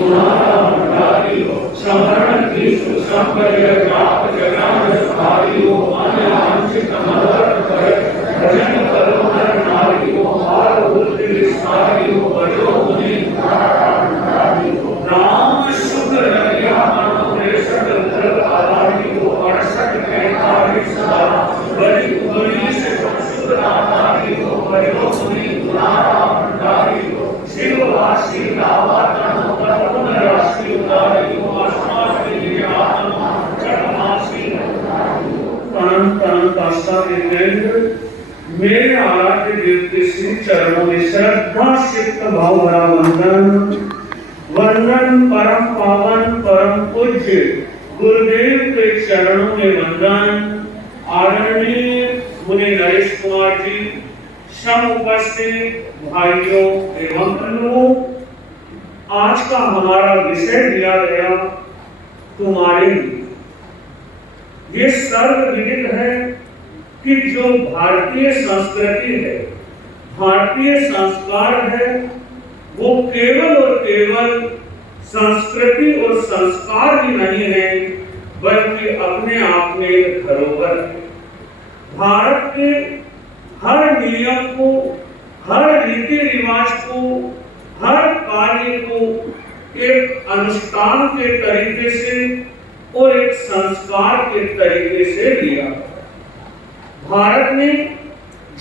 तुम्हारा भंडारी हो, समरण की सुसंपर्य प्राप्त जगन सहारी हो, अनांशिक मदद करे, भजन करो नर नारी हो, हार बुद्धि विस्तारी हो, बजो मुनि तुम्हारा भंडारी हो, राम शुक्र रैया मनोरेशक दल आधारी हो, 68 पैंतालीस सदा बड़ी उगली से शुद्ध आधारी हो, बजो मुनि तुम्हारा भंडारी हो, शिववासी लावा तनो तरुण राशि उतारी हो, आसमान के लिए आत्मा चरमासी आस्था के केंद्र मेरे आराध्य देव के श्री चरणों में श्रद्धा सिक्त भाव भरा वंदन परम पावन परम पूज्य गुरुदेव के चरणों में वंदन। आदरणीय मुनि नरेश कुमार जी, सम उपस्थित भाइयों एवं बंधुओं, आज का हमारा विषय दिया गया तुम्हारे लिए। ये सर्वविदित है कि जो भारतीय संस्कृति है, भारतीय संस्कार है, वो केवल और केवल संस्कृति और संस्कार ही नहीं है, बल्कि अपने आप में एक धरोहर है। भारत के हर नियम को, हर रीति रिवाज को, हर कार्य को एक अनुष्ठान के तरीके से और एक संस्कार के तरीके से लिया। भारत ने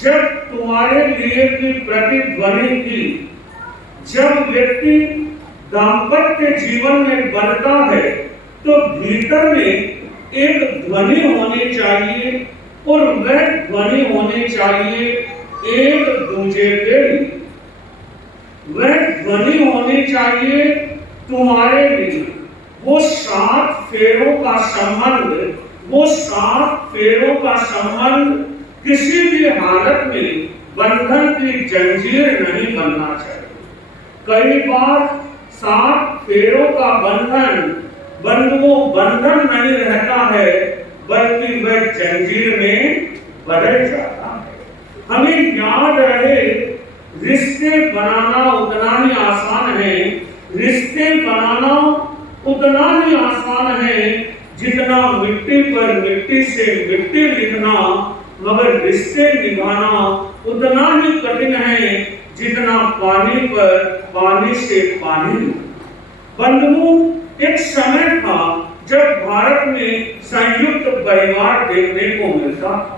जब तुम्हारे लिए की प्रतिध्वनि की, जब व्यक्ति दाम्पत्य जीवन में बनता है तो भीतर में एक ध्वनि होनी चाहिए और वह ध्वनि होनी चाहिए एक दूसरे के लिए। वह ध्वनि होनी चाहिए तुम्हारे लिए। वो 7 फेरों का संबंध, वो 7 फेरों का संबंध किसी भी हालत में बंधन की जंजीर नहीं बनना चाहिए। कई बार 7 फेरों का बंधन बंधन नहीं रहता है, बल्कि वह जंजीर में बदल जाता है। हमें याद रहे, रिश्ते बनाना उतना ही आसान है, रिश्ते बनाना उतना ही आसान है जितना मिट्टी पर मिट्टी से मिट्टी लिखना, मगर रिश्ते निभाना उतना ही कठिन है जितना पानी पर पानी से पानी। बंधुओं, एक समय था जब भारत में संयुक्त परिवार देखने को मिलता था,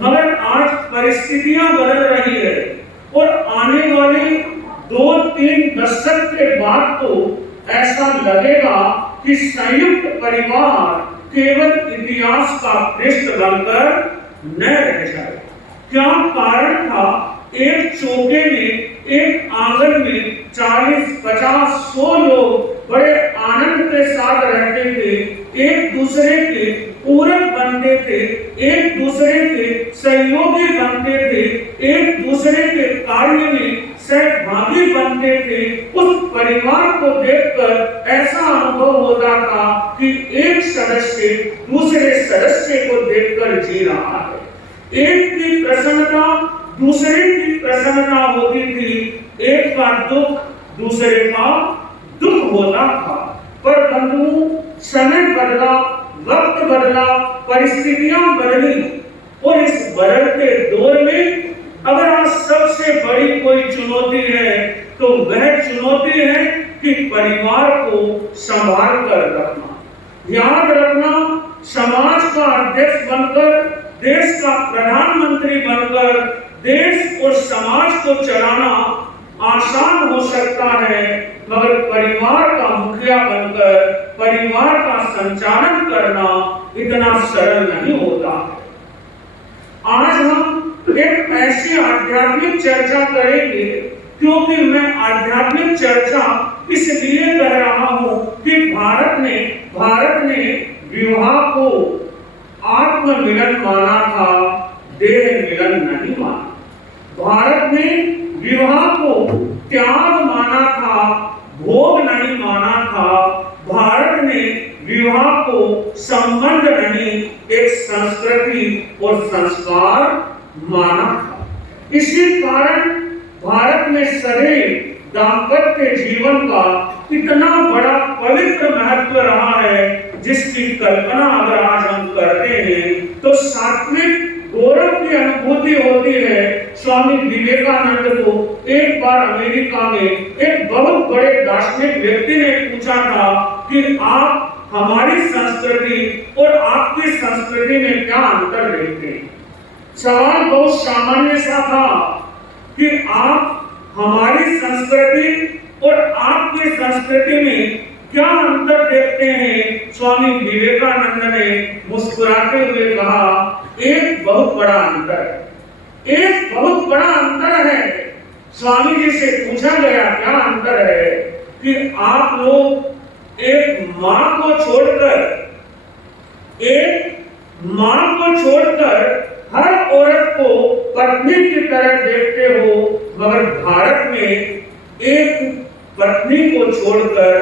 मगर आज परिस्थितियां बदल रही है और आने वाले 2-3 दशक के बाद तो ऐसा लगेगा कि संयुक्त परिवार केवल इतिहास का पृष्ठ बनकर न रह जाए। क्या कारण था? एक चौके में, एक आंगन में 40, 50, 100 लोग बड़े आनंद के साथ रहते थे, एक दूसरे के पूरक बनते थे, एक दूसरे के सहयोगी बनते थे, एक दूसरे के कार्य में सहभागी बनते थे। उस परिवार को देखकर ऐसा अनुभव होता था कि एक सदस्य दूसरे सदस्य को देखकर जी रहा है। एक की प्रसन्नता दूसरे की प्रसन्नता होती थी, एक का दुख दूसरे का दुख होता था। पर बंधुओं, समय बदला, वक्त बदला, परिस्थितियां बदली और इस बदलते दौर में अगर आज सबसे बड़ी कोई चुनौती है तो वह चुनौती है कि परिवार को संभाल कर रखना। याद रखना, समाज का अध्यक्ष बनकर, देश का प्रधानमंत्री बनकर देश और समाज को चलाना आसान हो सकता है, मगर परिवार का मुखिया बनकर परिवार का संचालन करना इतना सरल नहीं होता। आज हम एक ऐसी आध्यात्मिक चर्चा करेंगे, क्योंकि मैं आध्यात्मिक चर्चा इसलिए कह रहा हूं कि भारत ने विवाह को आत्म मिलन माना था, देह मिलन नहीं माना। भारत ने विवाह को त्याग माना था, भोग नहीं माना था। भारत ने विवाह को संबंध नहीं, एक संस्कृति और संस्कार माना था। इसी कारण भारत में सदैव दाम्पत्य जीवन का इतना बड़ा पवित्र महत्व रहा है, जिसकी कल्पना अगर आज हम करते हैं तो सात्विक गौरव की अनुभूति होती है। स्वामी विवेकानंद को एक बार अमेरिका में एक बहुत बड़े दार्शनिक व्यक्ति ने पूछा था कि आप हमारी संस्कृति और आपकी संस्कृति में क्या अंतर देखते हैं। सवाल बहुत सामान्य सा था कि आप हमारी संस्कृति और आपकी संस्कृति में क्या अंतर देखते हैं। स्वामी विवेकानंद ने मुस्कुराते हुए कहा, एक बहुत बड़ा अंतर है, एक बहुत बड़ा अंतर है। स्वामी जी से पूछा गया क्या अंतर है, कि आप लोग एक मां को छोड़कर हर औरत को पत्नी की तरह देखते हो, मगर भारत में एक पत्नी को छोड़कर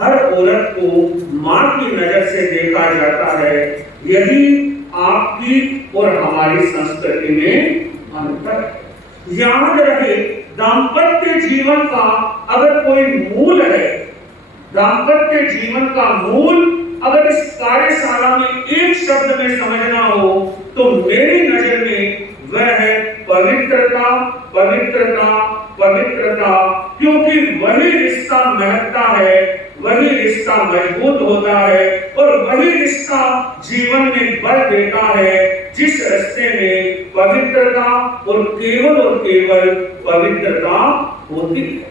हर औरत को मां की नजर से देखा जाता है। यही आपकी और हमारी संस्कृति में अंतर है। याद रहे, दाम्पत्य जीवन का अगर कोई मूल है, दाम्पत्य जीवन का मूल अगर इस कार्यशाला में एक शब्द में समझना हो तो मेरी नजर में वह है पवित्रता, पवित्रता, पवित्रता। क्योंकि वही रिश्ता महकता है, वही रिश्ता मजबूत होता है और वही रिश्ता जीवन में बल देता है, जिस रिश्ते में पवित्रता और केवल पवित्रता होती है।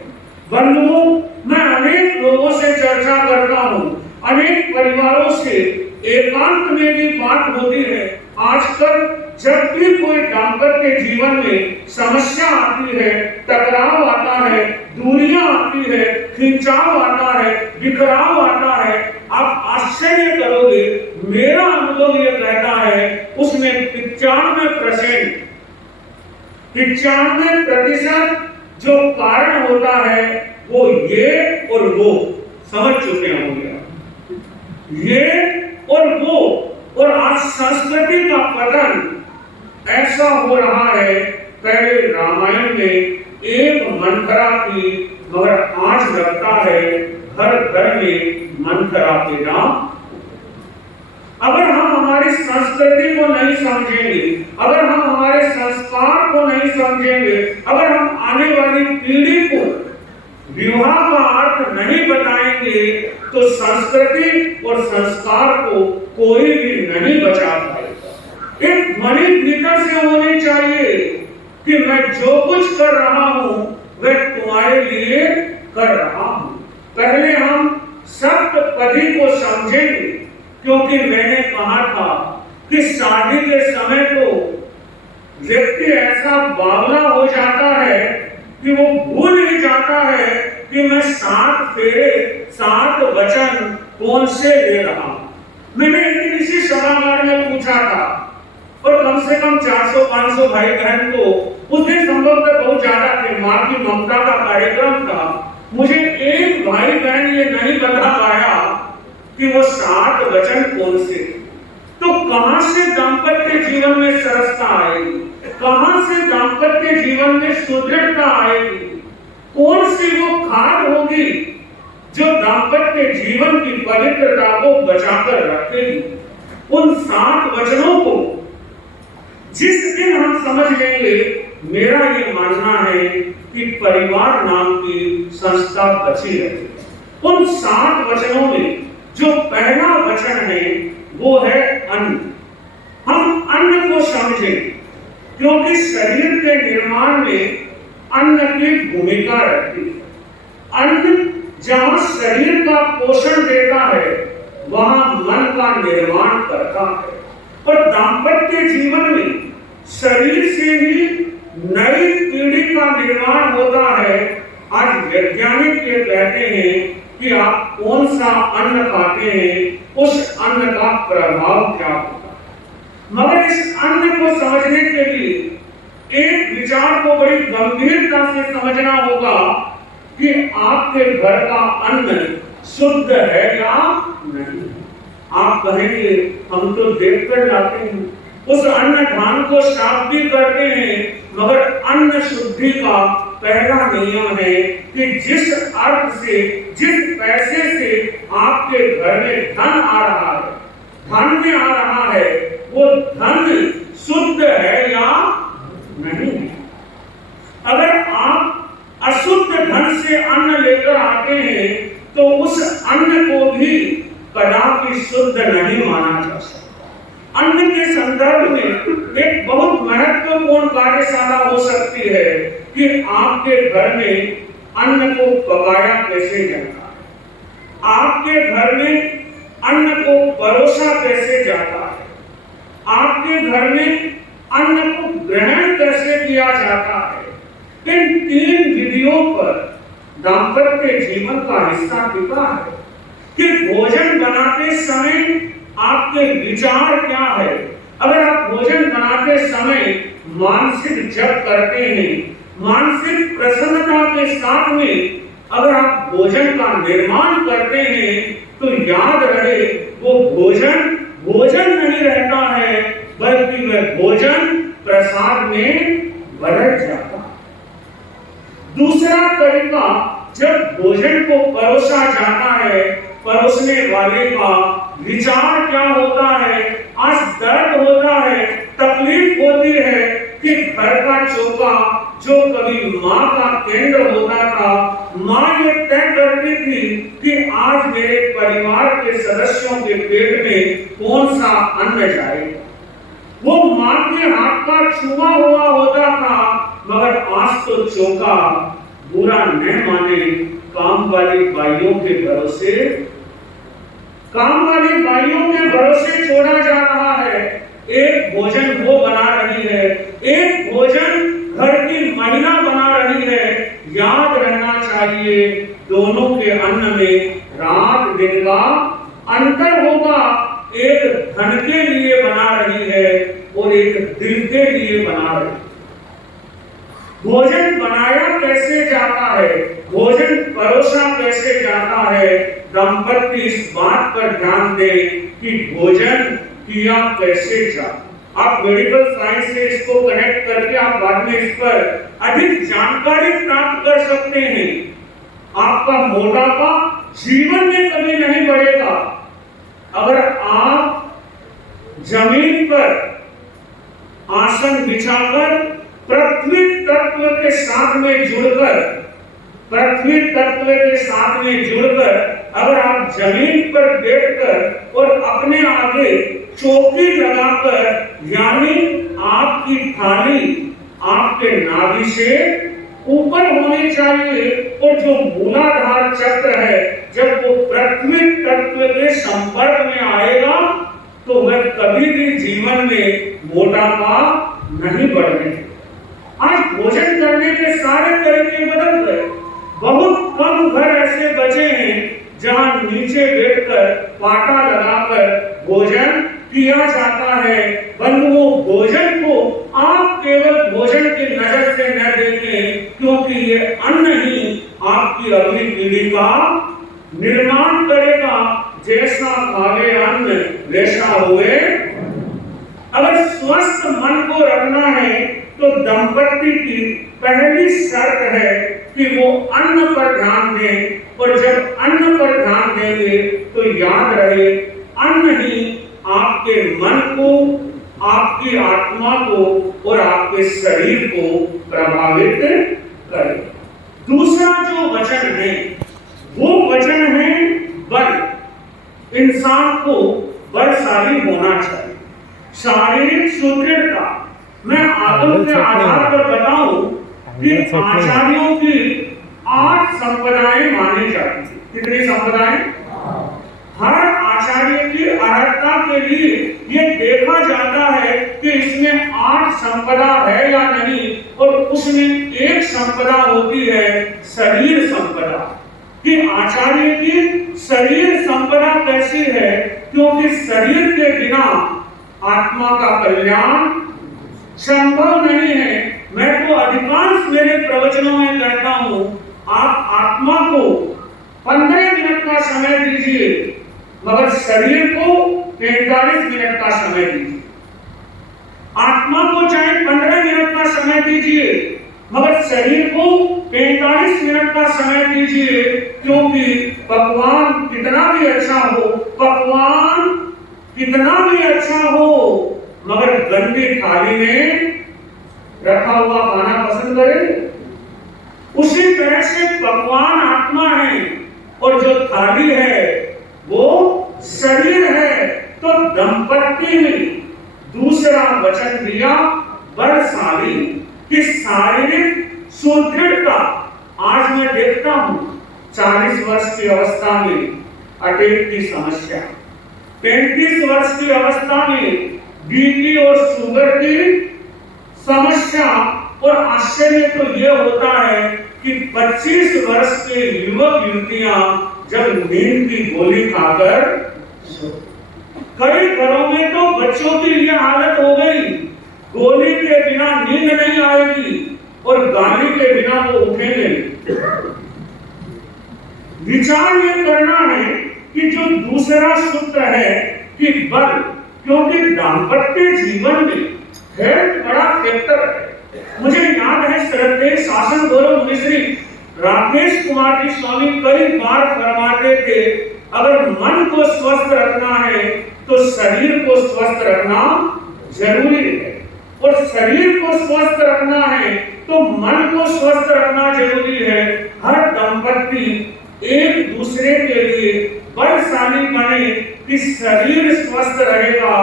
बंधुओं, मैं अनेक लोगों से चर्चा करता हूँ, अनेक परिवारों से एकांत में भी बात होती है। आजकल जब भी कोई दाम्पत्य जीवन में समस्या आती है, टकराव आता है, दूरियां आती है, खिंचाव आता है, बिखराव आता है, आप आश्चर्य करोगे, मेरा अनुभव ये कहता है उसमें 95% जो कारण होता है वो ये और वो, समझ चुके होंगे, ये और वो। और आज संस्कृति का पतन ऐसा हो रहा है, पहले रामायण में एक मंथरा थी, मगर आज लगता है हर घर में मंथरा के नाम। अगर हम हमारी संस्कृति को नहीं समझेंगे, अगर हम हमारे संस्कार को नहीं समझेंगे, अगर हम आने वाली पीढ़ी को विवाह का अर्थ नहीं बताएंगे, तो संस्कृति और संस्कार को कोई भी नहीं बचा पाएगा। एक ध्वनि भीतर से होनी चाहिए कि मैं जो कुछ कर रहा हूं वह तुम्हारे लिए कर रहा हूं। पहले हम सप्तपदी को समझेंगे, क्योंकि मैंने कहा था कि शादी के समय तो व्यक्ति ऐसा बावला हो जाता है कि वो भूल ही जाता है कि मैं 7 फेरे 7 वचन कौन से ले रहा हूं। मैंने एक दिन इसी सभागार में पूछा था और कम से कम 400-500 भाई बहन को, उस दिन संभवतः बहुत ज्यादा थे, मां की ममता का कार्यक्रम था। मुझे एक भाई बहन ये नहीं बता पाया कि वो 7 वचन कौन से। तो कहां से दाम्पत्य जीवन में सरसता आएगी, कहां से दाम्पत्य जीवन में सुदृढ़ता आएगी, कौन सी वो खाद होगी जो दाम्पत्य जीवन की पवित्रता को बचाकर रखेगी। उन 7 वचनों को जिस दिन हम समझ लेंगे, मेरा ये मानना है कि परिवार नाम की संस्था बची रहेगी। उन 7 वचनों में जो पहला वचन है वो है अन्न। हम अन्न को समझें, क्योंकि शरीर के निर्माण में अन्न की भूमिका रहती है। अन्न जहां शरीर का पोषण देता है, वहां मन का निर्माण करता है। और दाम्पत्य जीवन में शरीर से ही नई पीढ़ी का निर्माण होता है। आज वैज्ञानिक ये कहते हैं कि आप कौन सा अन्न खाते हैं, उस अन्न का प्रभाव क्या होता है। मगर इस अन्न को समझने के लिए एक विचार को बड़ी गंभीरता से समझना होगा कि आपके घर का अन्न शुद्ध है या नहीं। आप कहेंगे हम तो देखकर लाते हैं, उस अन्न धान को साफ भी करते हैं, मगर अन्न शुद्धि का पहला नियम है कि जिस अर्थ से, जिस पैसे से आपके घर में धन आ रहा है, धन में आ रहा है, वो धन शुद्ध है या नहीं है। अगर आप अशुद्ध धन से अन्न लेकर आते हैं तो उस अन्न को भी कदापि शुद्ध नहीं माना जा सकता। अन्न के संदर्भ में एक बहुत महत्वपूर्ण कार्यशाला हो सकती है कि आपके घर में अन्न को पकाया कैसे जाता है, आपके घर में अन्न को परोसा कैसे जाता है, आपके घर में अन्न को ग्रहण कैसे किया जाता है। इन 3 विधियों पर दाम्पत्य जीवन का हिस्सा टिका है कि भोजन बनाते समय आपके विचार क्या है। अगर आप भोजन बनाते समय मानसिक जप करते हैं, मानसिक प्रसन्नता के साथ में अगर आप भोजन का निर्माण करते हैं तो याद रहे वो भोजन भोजन नहीं रहता है, बल्कि वह भोजन प्रसाद में बदल जाता है। दूसरा तरीका, जब भोजन को परोसा जाता है, परोसने वाले का विचार क्या होता है, आज दर्द होता है, तकलीफ होती है कि घर का चौका जो कभी माँ का केंद्र होता था, माँ ये तय करती थी कि आज मेरे परिवार के सदस्यों के पेट में कौन सा अन्न जाएगा, वो माँ के हाथ का छुआ हुआ होता था। मगर आज तो चौका बुरा न माने काम वाली बाइयों के भरोसे, काम वाली बाइयों के भरोसे छोड़ा जा रहा है। एक भोजन वो बना रही है, एक भोजन घर की महिला बना रही है। याद रहना चाहिए दोनों के अन्न में रात दिन का अंतर होगा। एक धन के लिए बना रही है और एक दिल के लिए बना रही है। भोजन बनाया कैसे जाता है, भोजन परोसा कैसे जाता है, दंपति इस बात पर ध्यान दें कि भोजन किया कैसे जाता। आप मेडिकल साइंस से इसको कनेक्ट करके आप बाद में इस पर अधिक जानकारी प्राप्त कर सकते हैं। आपका मोटापा जीवन में कभी नहीं बढ़ेगा अगर आप जमीन पर आसन बिछाकर पृथ्वी तत्व के साथ में जुड़कर, पृथ्वी तत्व के साथ में जुड़कर अगर आप जमीन पर बैठकर और अपने आगे चौकी लगाकर, यानी आपकी थाली आपके नाभि से ऊपर होनी चाहिए और जो मूलाधार चक्र है जब वो पृथ्वी तत्व के संपर्क में आएगा तो वह कभी भी जीवन में मोटापा नहीं बढ़ने। आज भोजन करने के सारे तरीके बदल गए। बहुत कम घर ऐसे बचे हैं जहां नीचे बैठकर पाटा लगाकर भोजन किया जाता है। बंधुओं, भोजन को आप केवल भोजन की नजर से न देखें, क्योंकि ये अन्न ही आपकी अगली पीढ़ी का निर्माण करेगा। जैसा खावे अन्न वैसा हुए। अगर स्वस्थ मन को रखना है तो दंपति की पहली शर्त है कि वो अन्न पर ध्यान दें, और जब अन्न पर ध्यान देंगे तो याद रहे अन्न ही आपके मन को, आपकी आत्मा को और आपके शरीर को प्रभावित करे। दूसरा जो वचन है वो वचन है बल। इंसान को बलशाली होना चाहिए, शारीरिक सुदृढ़ता। मैं आगम के आधार पर बताऊं कि आचार्यों की 8 संपदाएं मानी जाती है। कितनी संपदाएं? हर आचार्य की अर्हता के लिए ये देखा जाता है कि इसमें 8 संपदा है या नहीं, और उसमें एक संपदा होती है शरीर संपदा। कि आचार्य की शरीर संपदा कैसी है, क्योंकि शरीर के बिना आत्मा का कल्याण संभव नहीं है। मैं तो अधिकांश मेरे प्रवचनों में कहता हूं, आप आत्मा को 15 मिनट का समय दीजिए, मगर शरीर को 45 मिनट का समय दीजिए। आत्मा को चाहे 15 मिनट का समय दीजिए, मगर शरीर को 45 मिनट का समय दीजिए, क्योंकि पकवान कितना भी अच्छा हो, पकवान कितना भी अच्छा हो, मगर गंदी थाली में रखा हुआ खाना पसंद करें। उसी तरह से पकवान आत्मा है और जो थाली है वो शरीर है। तो दंपत्ति में दूसरा वचन दिया बलशाली कि शारीरिक सुदृढ़ता। आज मैं देखता हूं 40 वर्ष की अवस्था में अटैक की समस्या, 35 वर्ष की अवस्था में बीपी और शुगर की समस्या, और आश्चर्य तो यह होता है कि 25 वर्ष के युवक युवतियां जब नींद की गोली खाकर, कई घरों में तो बच्चों की यह हालत हो गई, गोली के बिना नींद नहीं आएगी और गाली के बिना वो उठेंगे। विचार ये करना है कि जो दूसरा सूत्र है कि बल, क्योंकि दाम्पत्य जीवन में हेल्थ बड़ा फैक्टर है। मुझे याद है श्रद्धेय शासन गौरव मिश्री राकेश कुमार जी स्वामी कई बार फरमाते थे, अगर मन को स्वस्थ रखना है तो शरीर को स्वस्थ रखना जरूरी है, और शरीर को स्वस्थ रखना है तो मन को स्वस्थ रखना जरूरी है। हर दंपत्ति एक दूसरे के लिए बलशाली बने कि शरीर स्वस्थ रहेगा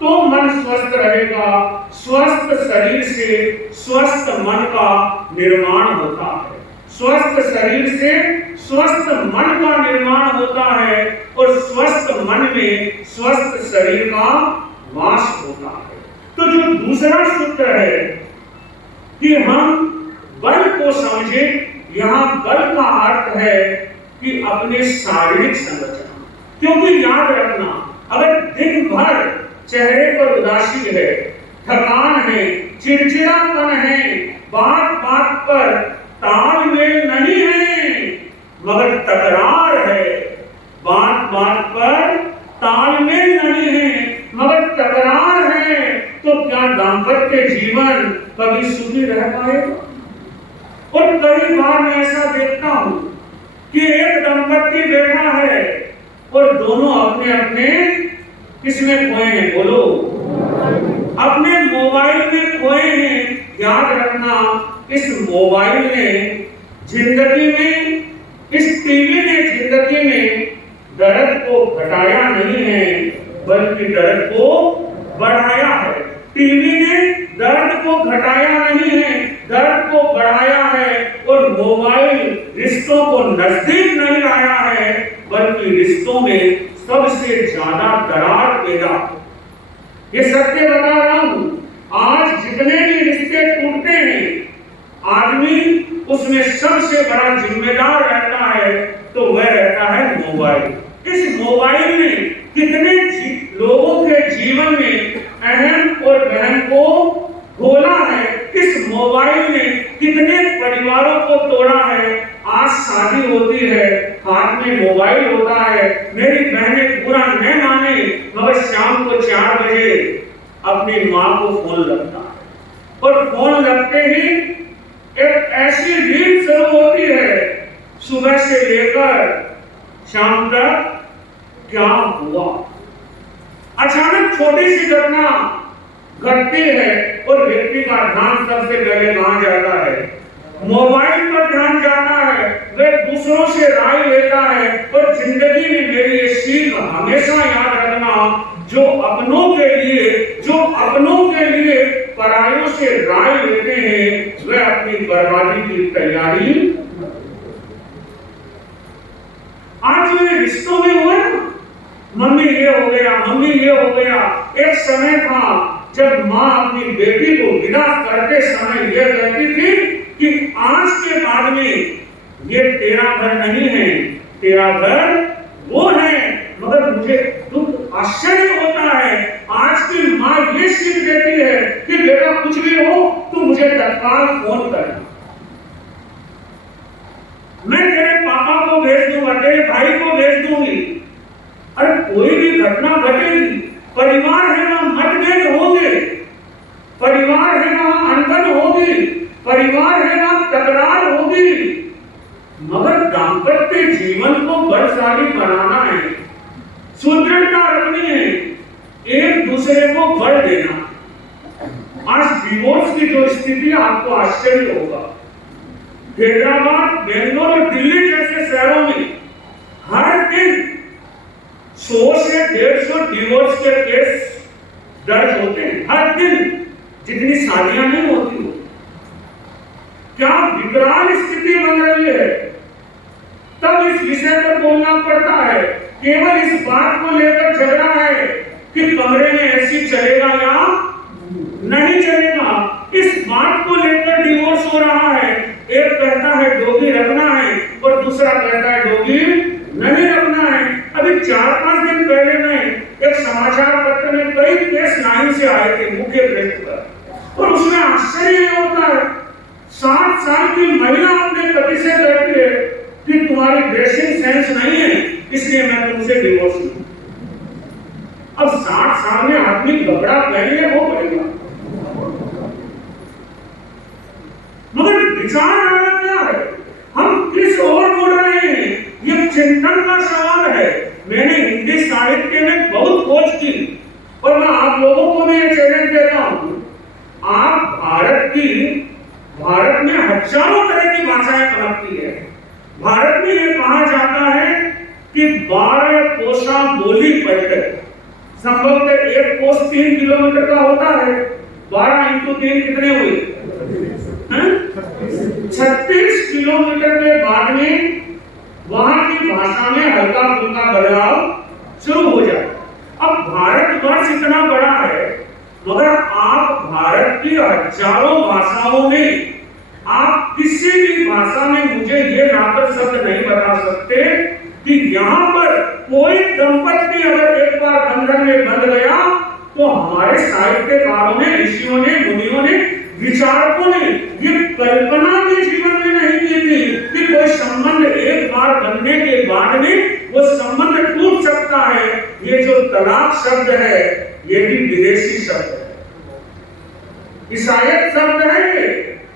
तो मन स्वस्थ रहेगा। स्वस्थ शरीर से स्वस्थ मन का निर्माण होता है, स्वस्थ शरीर से स्वस्थ मन का निर्माण होता है, और स्वस्थ मन में स्वस्थ शरीर का वास होता है। तो जो दूसरा सूत्र है कि हम बल को समझे, यहाँ बल का अर्थ है कि अपने शारीरिक संरचना। क्योंकि याद रखना, अगर दिन भर चेहरे पर उदासी है, थकान है, चिड़चिड़ापन है, बात बात पर तालमेल नहीं है, मगर तकरार है, बात बात पर तालमेल नहीं है, मगर तकरार है, तो क्या दाम्पत्य जीवन कभी सुखी रह पाएगा? और कई बार मैं ऐसा देखता हूं कि एक दंपत्ति बैठा है और दोनों अपने अपने किसमें खोए हैं, बोलो, अपने मोबाइल में खोए हैं। याद रखना, इस मोबाइल ने जिंदगी में, इस टीवी ने जिंदगी में दर्द को घटाया नहीं है, बल्कि दर्द को बढ़ाया है। टीवी ने दर्द को घटाया नहीं है, दर्द को बढ़ाया है। और मोबाइल रिश्तों को नजदीक नहीं लाया है, बल्कि रिश्तों में सबसे ज्यादा दरार पैदा। ये सत्य बता रहा हूं, आज जितने भी रिश्ते टूटते हैं, आदमी उसमें सबसे बड़ा जिम्मेदार रहता है, तो वह रहता है मोबाइल। इस मोबाइल ने कितने लोगों के जीवन में अहम और गहन को खोला है, इस मोबाइल ने कितने परिवारों को तोड़ा है। आज शादी होती है, हाथ में मोबाइल होता है, मेरी बहनें पूरा न माने, मगर शाम को 4 बजे अपनी माँ को फोन लगता है, और फोन लगते ही एक ऐसी रील शुरू होती है, सुबह से लेकर शाम तक क्या हुआ। अचानक छोटी सी घटना घटती है और व्यक्ति का ध्यान सबसे पहले कहां जाता है, मोबाइल पर ध्यान जाता है। वह दूसरों से राय लेता है, और जिंदगी में मेरी ये सीख हमेशा याद रखना, जो अपनों के लिए परायों से राय लेते हैं, वह अपनी बर्बादी की तैयारी। आज मेरे रिश्तों में हुआ ना, मम्मी ये हो गया, मम्मी ये हो गया। एक समय था जब माँ अपनी बेटी को विदा करते समय यह कहती थी कि आज के बाद में ये तेरा घर नहीं है, तेरा घर वो है। मगर मुझे दुख आश्चर्य होता है, आज की माँ ये सीख देती है कि बेटा कुछ भी हो तो मुझे तत्काल फोन करना, मैं तेरे पापा को भेज दूंगा, तेरे भाई को भेज दूंगी। अरे कोई भी घटना घटेगी, परिवार है वहां मतभेद होंगे, परिवार है वहां अनबन होगी, परिवार है वहां तकरार होगी, मगर दाम्पत्य जीवन को बलशाली बनाना है, सुदृढ़ता रखनी है, एक दूसरे को बल देना। आज डिवोर्स की जो स्थिति है आपको आश्चर्य होगा, हैदराबाद, बेंगलोर और दिल्ली जैसे शहरों में हर दिन 100 से 150 डिवोर्स के केस दर्ज होते हैं हर दिन, जितनी शादियां नहीं होती हो। क्या विकराल स्थिति बन रही है, तब इस विषय पर बोलना पड़ता है। केवल इस बात को लेकर झगड़ा है कि कमरे में एसी चलेगा या नहीं चलेगा, इस बात को लेकर डिवोर्स हो रहा है। एक कहता है डोगी रखना है और दूसरा कहता है डोगी नहीं रखना है। अभी 4-5 दिन पहले में एक समाचार पत्र में कई केस लाइन से आए थे मुख्य पृष्ठ पर, और उसमें आश्चर्य होता है 60 साल की महिला अपने पति से कहती है कि तुम्हारी ड्रेसिंग सेंस नहीं है, इसलिए मैं तुमसे डिवोर्स लूं। अब 60 साल में आदमी कपड़ा पहने वो पड़ेगा, मगर विचार क्या है, हम किस ओर मुड़ रहे हैं, ये चिंतन का सवाल है। मैंने हिंदी साहित्य में बहुत खोज की और मैं आप लोगों को भी ये चैलेंज देता हूं। आप भारत में हजारों तरह की भाषाएं पनपती है। भारत में ये कहा जाता है कि 12 कोसा बोली पढ़कर, संभवतः एक कोस 3 किलोमीटर का होता है, 12 × 3 कितने हुए, 36 किलोमीटर के बाद में वहां की भाषा में हल्का फुल्का बदलाव शुरू हो जाए। अब भारतवर्ष इतना बड़ा है, मगर आप भारत की हजारों भाषाओं में आप किसी भी भाषा में मुझे ये लाकर शब्द नहीं बता सकते कि यहाँ पर कोई दंपत्ति अगर एक बार बंधन में बंध गया तो हमारे साहित्यकारों ने, ऋषियों ने, मुनियों ने, विचारकों ने ये कल्पना भी जीवन में नहीं की थी कि कोई संबंध एक बार बनने के बाद में वो संबंध टूट सकता है। ये जो तलाक शब्द है ये भी विदेशी शब्द है, ईसाईयत शब्द है।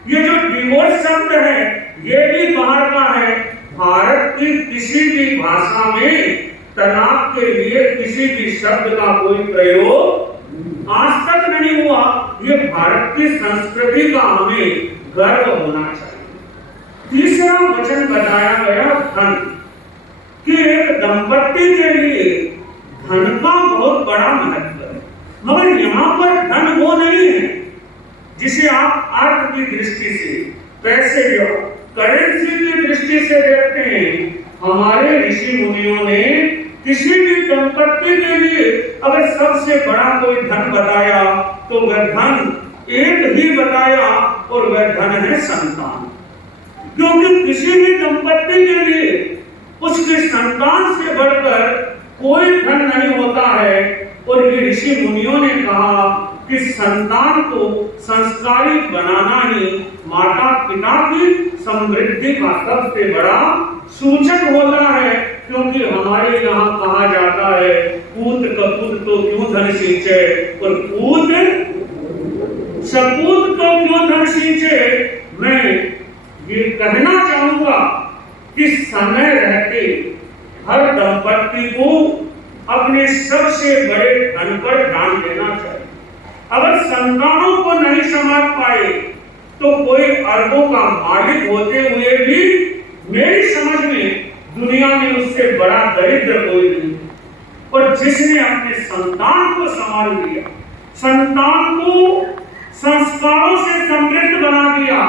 ये जो डिवोर्स शब्द है ये भी बाहर का है। भारत की किसी भी भाषा में तलाक के लिए किसी भी शब्द का कोई प्रयोग आज तक नहीं हुआ। ये भारत की संस्कृति का हमें गर्व होना चाहिए। तीसरा वचन बताया गया धन, कि एक दंपत्ति के लिए धन का बहुत बड़ा महत्व है, मगर यहाँ पर धन वो नहीं है जिसे आप अर्थ की दृष्टि से, पैसे या करेंसी की दृष्टि से देखते हैं। हमारे ऋषि मुनियों ने किसी भी दंपत्ति के लिए अगर सबसे बड़ा कोई धन बताया तो वह धन एक ही बताया, और वह धन है संतान। क्योंकि किसी भी दंपत्ति के लिए उसके संतान से बढ़कर कोई धन नहीं होता है। और ये ऋषि मुनियों ने कहा कि संतान को संस्कारी बनाना ही माता पिता की समृद्धि का सबसे बड़ा सूचक होता है। क्योंकि हमारे यहाँ कहा जाता है पूत कपूत तो क्यों धन सींचे, और पूत सपूत तो क्यों धन सींचे। मैं ये कहना चाहूंगा कि समय रहते हर दंपत्ति को अपने सबसे बड़े धन पर ध्यान देना चाहिए। अगर संतानों को नहीं संभाल पाए तो कोई अरबों का मालिक होते हुए भी मेरी समझ में दुनिया में उससे बड़ा दरिद्र कोई नहीं। और जिसने अपने संतान को संभाल लिया, संतान को संस्कारों से समृद्ध बना दिया,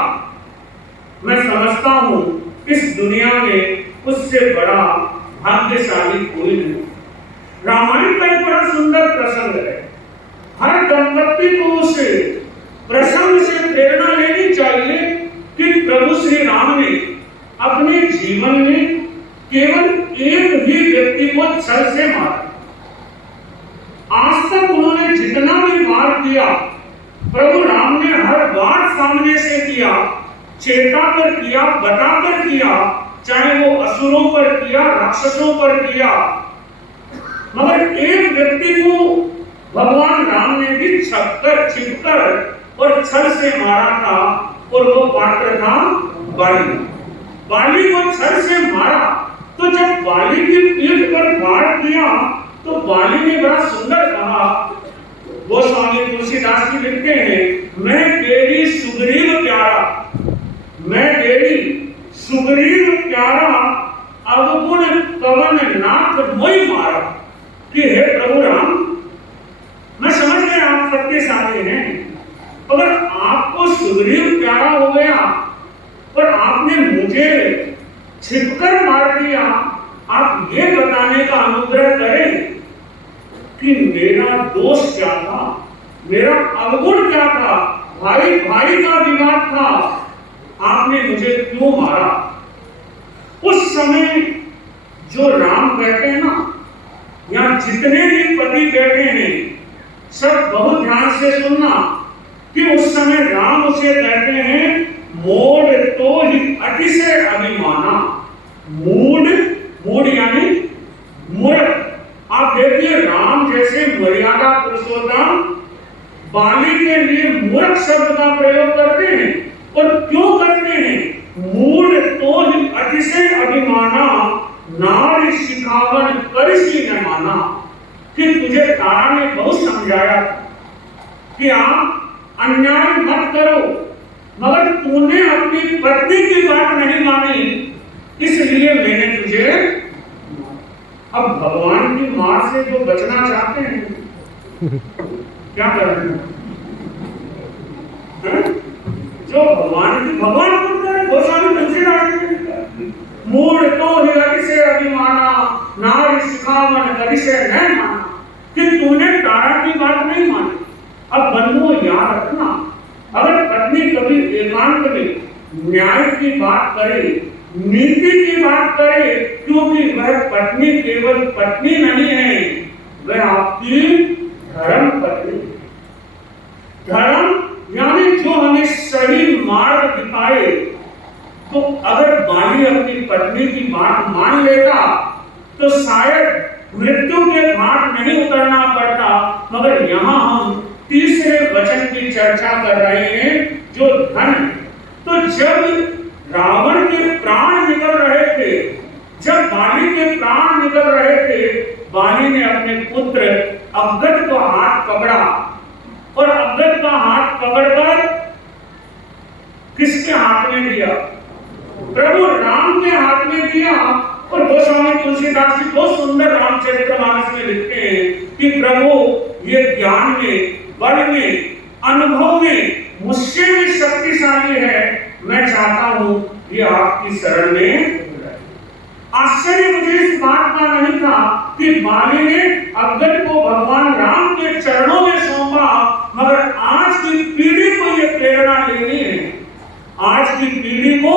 मैं समझता हूं इस दुनिया में उससे बड़ा भाग्यशाली कोई नहीं। रामायण का एक बड़ा सुंदर प्रसंग है। हर दंपत्ति को उस प्रसंग से प्रेरणा लेनी चाहिए कि प्रभु श्री राम ने अपने जीवन में केवल एक ही व्यक्ति को छल से मारा। आज तक उन्होंने जितना भी वार किया प्रभु राम ने हर बार सामने से किया, चेता कर किया, बता कर किया, चाहे वो असुरों पर किया, राक्षसों पर किया। मगर एक व्यक्ति को भगवान राम ने भी छिपकर और छल से मारा था, और वो पात्र था बाली। बाली को छर से मारा, तो जब बाली की पीठ पर वार किया तो बाली ने बड़ा सुंदर कहा। वो स्वामी तुलसीदास जी लिखते हैं, मैं तेरी सुग्रीव प्यारा, मैं तेरी सुग्रीव प्यारा, अवगुण कवन नाथ मोहि मारा। कि हे प्रभु राम, मैं समझ गया आप सत्यशाली हैं, अगर आपको सुग्रीव प्यारा हो गया और आपने मुझे छिपकर मार दिया, आप ये बताने का अनुग्रह करें कि मेरा दोष क्या था, मेरा अवगुण क्या था, भाई भाई का विवाद था, आपने मुझे क्यों मारा। उस समय जो राम कहते हैं ना, यहाँ जितने भी पति बैठे हैं सब बहुत ध्यान से सुनना कि उस समय राम उसे कहते हैं, मोड़ तो ही अतिशय अभिमाना। मूड यानी मूर्ख। आप देखिए, राम जैसे मर्यादा पुरुषोत्तम बाली के लिए मूर्ख शब्द का प्रयोग करते हैं। और क्यों करते हैं? मूड तो ही अतिशय अभिमाना, नारी शिखावन करिसी न माना। कि तुझे तारा ने बहुत समझाया कि आप अन्याय मत करो, मगर तूने अपनी पत्नी की बात नहीं मानी, इसलिए मैंने तुझे। अब भगवान की मार से जो बचना चाहते हैं क्या कर रहे हैं? जो भगवान खुद करे, गोस्वामी तुलसीदास जी मूड तो ही से अभिमाना, नारी शिखावन करिसे न माना। कि तूने तारा की बात नहीं मानी। अब बंधुओं याद रखना, अगर पत्नी कभी एकांत में न्याय की बात करे, नीति की बात करे, क्योंकि वह पत्नी केवल पत्नी नहीं है, वह आपकी धर्म पत्नी। धर्म यानी जो हमें सही मार्ग दिखाए। तो अगर बाली अपनी पत्नी की बात मान लेता तो शायद मृत्यु के घाट नहीं उतरना पड़ता। मगर यहाँ हम तीसरे वचन की चर्चा कर रहे हैं, जो धन। तो जब रावण के प्राण निकल रहे थे, जब बाली के प्राण निकल रहे थे, बाली ने अपने पुत्र अवगत को हाथ पकड़ा और अवगत का हाथ पकड़कर किसके हाथ में दिया? प्रभु राम के हाथ में दिया। और गोस्वामी तुलसीदास जी बहुत सुंदर रामचरितमानस में लिखते हैं कि प्रभु ये ज्ञान में, बल में, अनुभव में मुझसे भी शक्तिशाली है। मैं चाहता हूं ये आपकी शरण में। आश्चर्य मुझे इस बात का नहीं था कि बाली ने अवगत को भगवान राम के चरणों में सौंपा, मगर आज की पीढ़ी को ये प्रेरणा लेनी है। आज की पीढ़ी को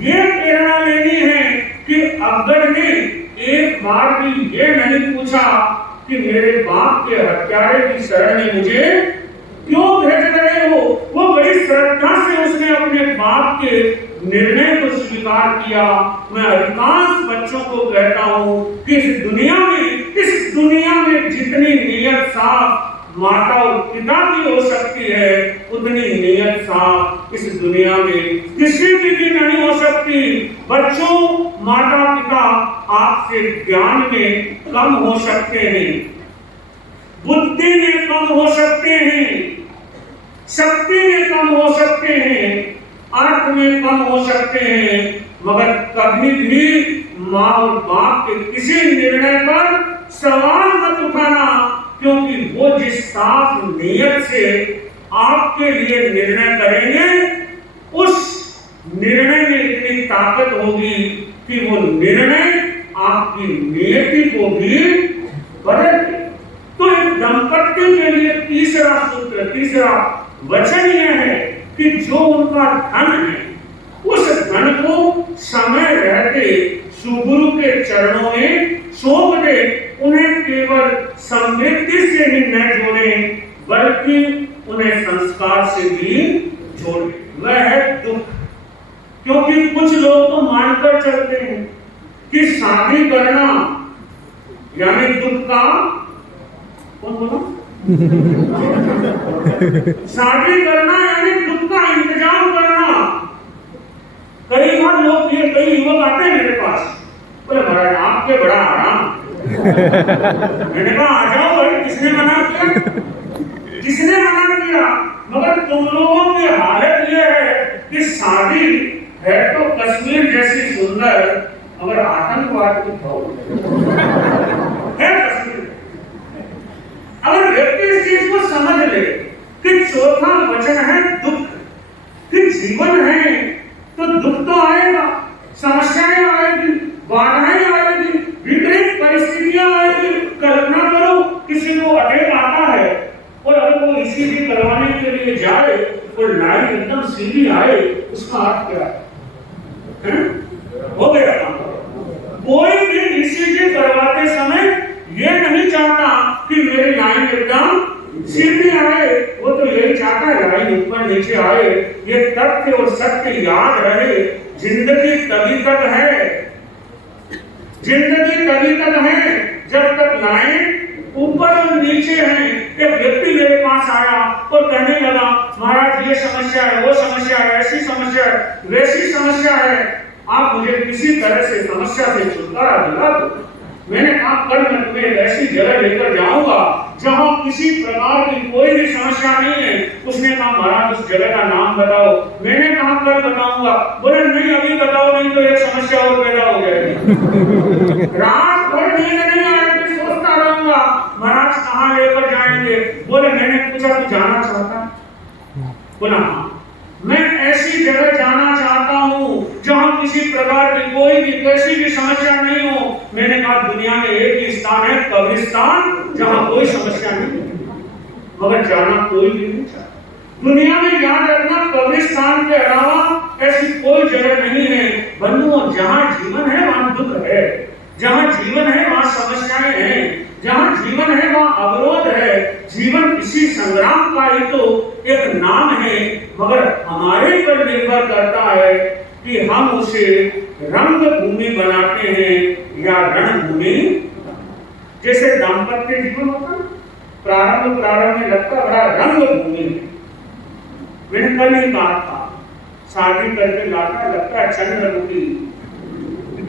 ये प्रेरणा लेनी है कि अवगत ने एक बार भी ये नहीं पूछा कि मेरे बाप के हत्यारे की शरण में मुझे क्यों भेज रहे हो। वो बड़ी श्रद्धा से उसने अपने बाप के निर्णय को स्वीकार किया। मैं अधिकांश बच्चों को कहता हूँ कि इस दुनिया में जितनी नीयत साफ माता और पिता की हो सकती है, उतनी नीयत साफ इस दुनिया में किसी की भी नहीं हो सकती। बच्चों, माता पिता आपसे ज्ञान में कम हो सकते हैं, बुद्धि में कम हो सकते हैं, शक्ति में कम हो सकते हैं, अर्थ में कम हो सकते हैं, मगर कभी भी माँ और बाप के किसी निर्णय पर सवाल मत उठाना, क्योंकि वो जिस साफ नियत से आपके लिए निर्णय करेंगे, उस निर्णय में इतनी ताकत होगी कि वो निर्णय आपकी नियति को भी बदल दे। तो एक दंपत्ति के लिए तीसरा सूत्र, तीसरा वचन यह है कि जो उनका धन है, उस धन को समय रहते सुगुरु के चरणों में सौंप दे। उन्हें केवल समृद्धि से ही न जोड़े, बल्कि उन्हें संस्कार से भी जोड़े। वह है दुख। क्योंकि कुछ लोग तो मानकर चलते हैं कि शादी करना यानी दुख का, कौन बोला? शादी करना यानी दुख का इंतजाम करना। आते हैं मेरे पास, बोले महाराज आपके बड़ा आराम। मैंने कहा आ जाओ भाई, किसने मना किया? किसने मना किया? मगर तुम लोगों की हालत ये है कि शादी है तो कश्मीर जैसी सुंदर, मगर आतंकवाद की है कश्मीर। अगर व्यक्ति इस चीज को समझ ले कि चौथा वचन है दुख, कि जीवन है तो दुख तो आएगा, समस्याएं आएगी, बाधाएं आएगी, विपरीत परिस्थितियां आएगी। कल्पना करो किसी को अटैक आता है और अगर वो ईसीजी करवाने के लिए जाए और लाइन एकदम सीधी आए, उसका अर्थ क्या है? हो गया काम। कोई भी ईसीजी करवाते समय ये नहीं चाहता कि मेरी लाइन एकदम सीधी आए, वो तो यही चाहता है लाइन ऊपर नीचे आए। ये तथ्य और सत्य याद रहे, जिंदगी तभी तक है, जिंदगी तभी तक है जब तक लाइन ऊपर और नीचे है। एक व्यक्ति मेरे पास आया और कहने लगा महाराज ये समस्या है, वो समस्या है, ऐसी समस्या है, वैसी समस्या है, आप मुझे किसी तरह से समस्या से छुटकारा दिला दो। मैंने कहा कल मैं तुम्हें एक ऐसी जगह लेकर जाऊंगा जहां किसी प्रकार की कोई भी समस्या नहीं है। उसने कहा महाराज उस जगह का नाम बताओ। मैंने कहा कल बताऊंगा। बोले नहीं अभी बताओ, नहीं तो एक समस्या और पैदा हो जाएगी। रात भर नींद नहीं आएगी, सोचता रहूंगा महाराज कहाँ लेकर जाएंगे। बोले मैंने पूछा तू जाना चाहता? बोला हाँ, मैं ऐसी जगह जाना चाहता हूँ जहाँ किसी प्रकार की कोई भी कैसी भी समस्या नहीं हो। मैंने कहा दुनिया में एक ही स्थान है कब्रिस्तान, जहाँ कोई समस्या नहीं है, मगर जाना कोई भी नहीं चाहता। दुनिया में याद रखना कब्रिस्तान के अलावा ऐसी कोई जगह नहीं है बंधुओं। जहाँ जीवन है वहाँ दुख है, जहाँ जीवन है वहाँ समस्याएं हैं, जहाँ जीवन है वहाँ अवरोध है। जीवन किसी संग्राम का ही तो एक नाम है, मगर हमारे पर निर्भर करता है कि हम उसे रंग भूमि बनाते हैं या रणभूमि। जैसे दाम्पत्य जीवन होता है, प्रारंभ में लगता बड़ा रंग भूमि। मैंने कल ही कहा था, शादी करके लाता लगता है चंद्रमुखी,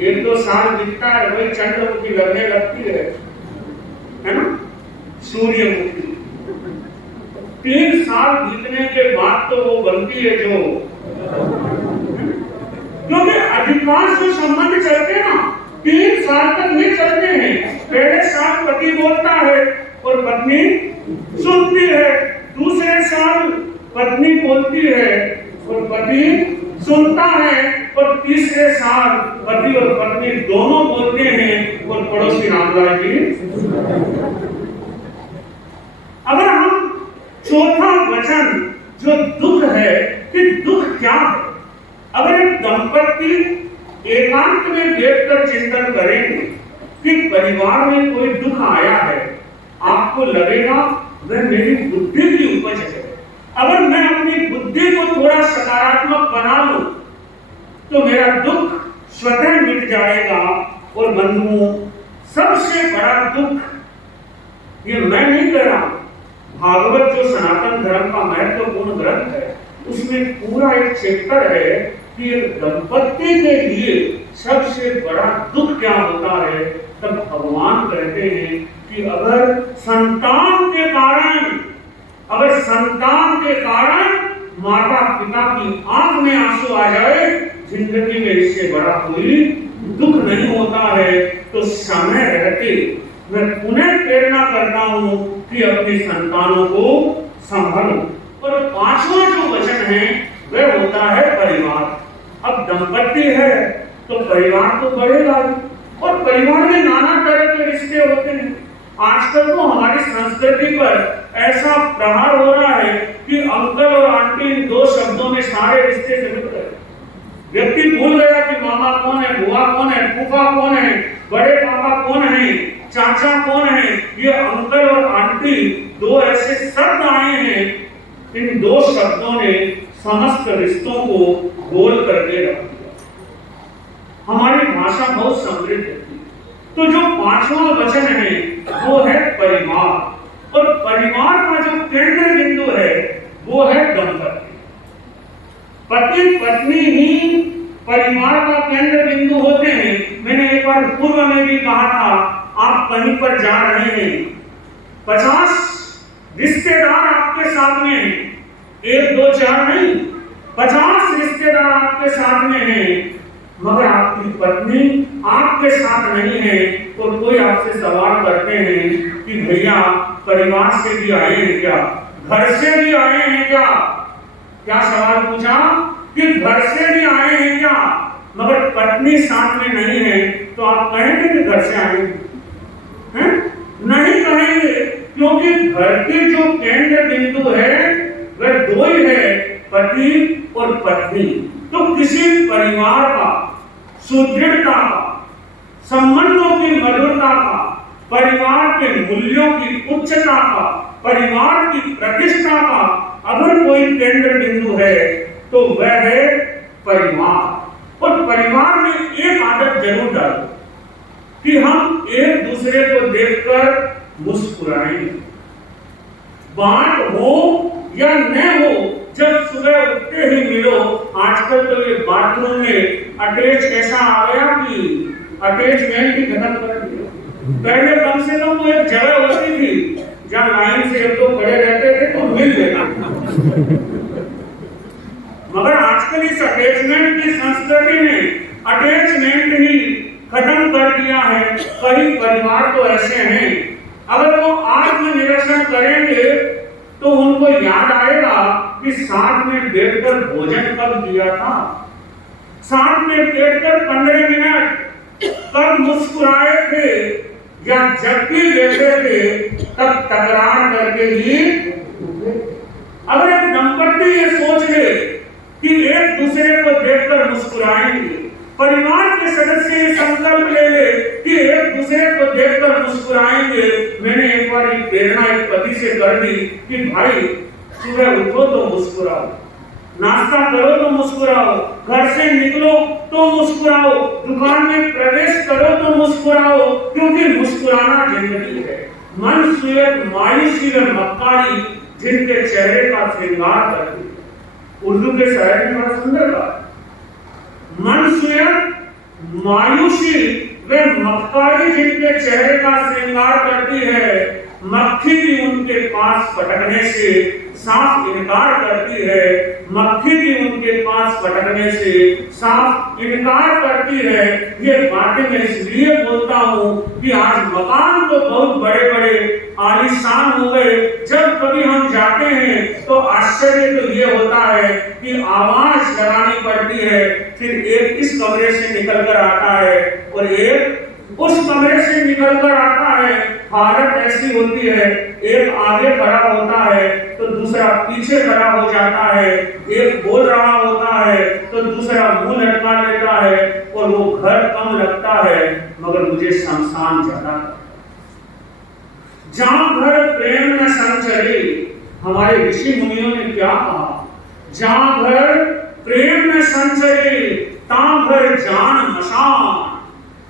1-2 साल दिखता है वही चंद्रमुखी लगने लगती है ना, सूर्यमुखी। 3 साल बीतने के बाद तो वो बनती है जो, क्योंकि अधिकांश जो संबंध चलते हैं ना 3 साल तक नहीं चलते हैं। पहले साल पति बोलता है और पत्नी सुनती है, दूसरे साल पत्नी बोलती है और पति सुनता है, और तीसरे साल पति और पत्नी दोनों बोलते हैं और पड़ोसी रामलाल जी। अगर हम चौथा वचन जो दुख है कि दुख क्या है, अगर एक दंपति एकांत में बैठकर चिंतन करेंगे कि परिवार में कोई दुख आया है, आपको लगेगा वह मेरी बुद्धि की उपज है। अगर मैं अपनी बुद्धि को थोड़ा सकारात्मक बना लूं तो मेरा दुख स्वतः मिट जाएगा। और बंधुओं, सबसे बड़ा दुख, ये मैं नहीं कह रहा, भागवत जो सनातन धर्म का महत्वपूर्ण ग्रंथ है उसमें पूरा एक चैप्टर है कि एक दंपति के लिए सबसे बड़ा दुख क्या होता है। तब भगवान कहते हैं कि अगर संतान के कारण माता पिता की आंख में आंसू आ जाए, जिंदगी में इससे बड़ा कोई दुख नहीं होता है। तो समय रहते मैं पुनः प्रेरणा करता हूं कि अपनी संतानों को संभालो। और 5वां जो वचन है वह होता है परिवार। अब दंपति है तो परिवार तो बढ़ेगा, और परिवार में नाना तरह के रिश्ते होते हैं। आजकल तो हमारी संस्कृति पर ऐसा प्रहार हो रहा है कि अंकल और आंटी इन 2 शब्दों में सारे रिश्ते से मिल गए। व्यक्ति भूल गया कि मामा कौन है, बुआ कौन है, फूफा कौन है, बड़े पापा कौन है, चाचा कौन है। ये अंकल और आंटी 2 ऐसे शब्द आए हैं, इन 2 शब्दों ने समस्त रिश्तों को गोल करके रख दिया। हमारी भाषा बहुत समृद्ध है। तो जो 5वां वचन है वो है परिवार, और परिवार का जो केंद्र बिंदु है वो है दंपति। पति पत्नी ही परिवार का केंद्र बिंदु होते हैं। मैंने एक बार पूर्व में भी कहा था, आप कहीं पर जा रहे हैं, 50 रिश्तेदार आपके साथ में हैं, 1 2 4 नहीं, 50 रिश्तेदार आपके साथ में हैं, मगर आपकी पत्नी आपके साथ नहीं है, तो कोई आपसे सवाल करते हैं कि भैया परिवार से भी आए हैं क्या, घर से भी आए हैं क्या? क्या सवाल पूछा कि घर से भी आए हैं क्या, मगर पत्नी साथ में नहीं है, तो आप कहेंगे कि घर से आए हैं? नहीं कहेंगे, क्योंकि घर के जो केंद्र बिंदु है वह 2 ही है, पति और पत्नी। तो किसी परिवार का सुदृढ़ता का, संबंधों की मधुरता का, परिवार के मूल्यों की उच्चता का, परिवार की प्रतिष्ठा का अगर कोई केंद्र बिंदु है तो वह है परिवार। और परिवार में एक आदत जरूर डालो कि हम एक दूसरे को देखकर मुस्कुराएं। बात हो या न हो, जब सुबह उठते ही मिलो। आजकल तो ये बाथरूम में अटैच ऐसा आ गया कि अटैचमेंट ही खत्म कर दिया। पहले कम से कम तो एक जगह होती थी जहाँ लाइन से 1 2 खड़े रहते थे तो मिल लेना, मगर आजकल इस अटैचमेंट की संस्कृति ने अटैचमेंट ही खत्म कर दिया है। कई परिवार तो ऐसे हैं, अगर वो आत्मनिरीक्षण करेंगे तो उनको याद आएगा कि साथ में बैठकर भोजन कब किया था, साथ में बैठकर 15 मिनट कब मुस्कुराए थे, या जब भी बैठे थे तब तकरार करके ही। अगर एक दंपत्ति ये सोच ले कि एक दूसरे को देखकर मुस्कुराएंगे, परिवार के सदस्य ये संकल्प ले ले कि एक दूसरे को देखकर मुस्कुराएंगे। मैंने एक बार एक प्रेरणा एक पति से कर दी कि भाई सुबह उठो तो मुस्कुराओ, नाश्ता करो तो मुस्कुराओ, घर से निकलो तो मुस्कुराओ, दुकान में प्रवेश करो तो मुस्कुराओ, क्योंकि मुस्कुराना जिंदगी है। मन सुयत मायूसी व मक्कारी जिनके चेहरे का श्रृंगार करती है। उर्दू के शायरी में बड़ा सुंदर बात, मन सुयत मायूसी वे मक्कारी जिनके चेहरे का श्रृंगार करती है, मक्खी भी उनके पास फटकने से साफ इनकार करती है, मक्खी भी उनके पास फटकने से साफ इनकार करती है। ये बातें मैं इसलिए बोलता हूँ कि आज मकान तो बहुत बड़े बड़े आलीशान हो गए, जब कभी हम जाते हैं तो आश्चर्य तो ये होता है कि आवाज लगानी पड़ती है, फिर एक इस कमरे से निकल कर आता है और एक उस कमरे से निकल कर आता है। हालत ऐसी होती है, एक आगे खड़ा होता है तो दूसरा पीछे खड़ा हो जाता है, एक बोल रहा होता है तो दूसरा मुंह लटका लेता है, और वो घर कम लगता है मगर मुझे शमशान ज्यादा। जहां घर प्रेम न संचरे, हमारे ऋषि मुनियों ने क्या कहा, जहां घर प्रेम न संचरे तां घर जान मशान,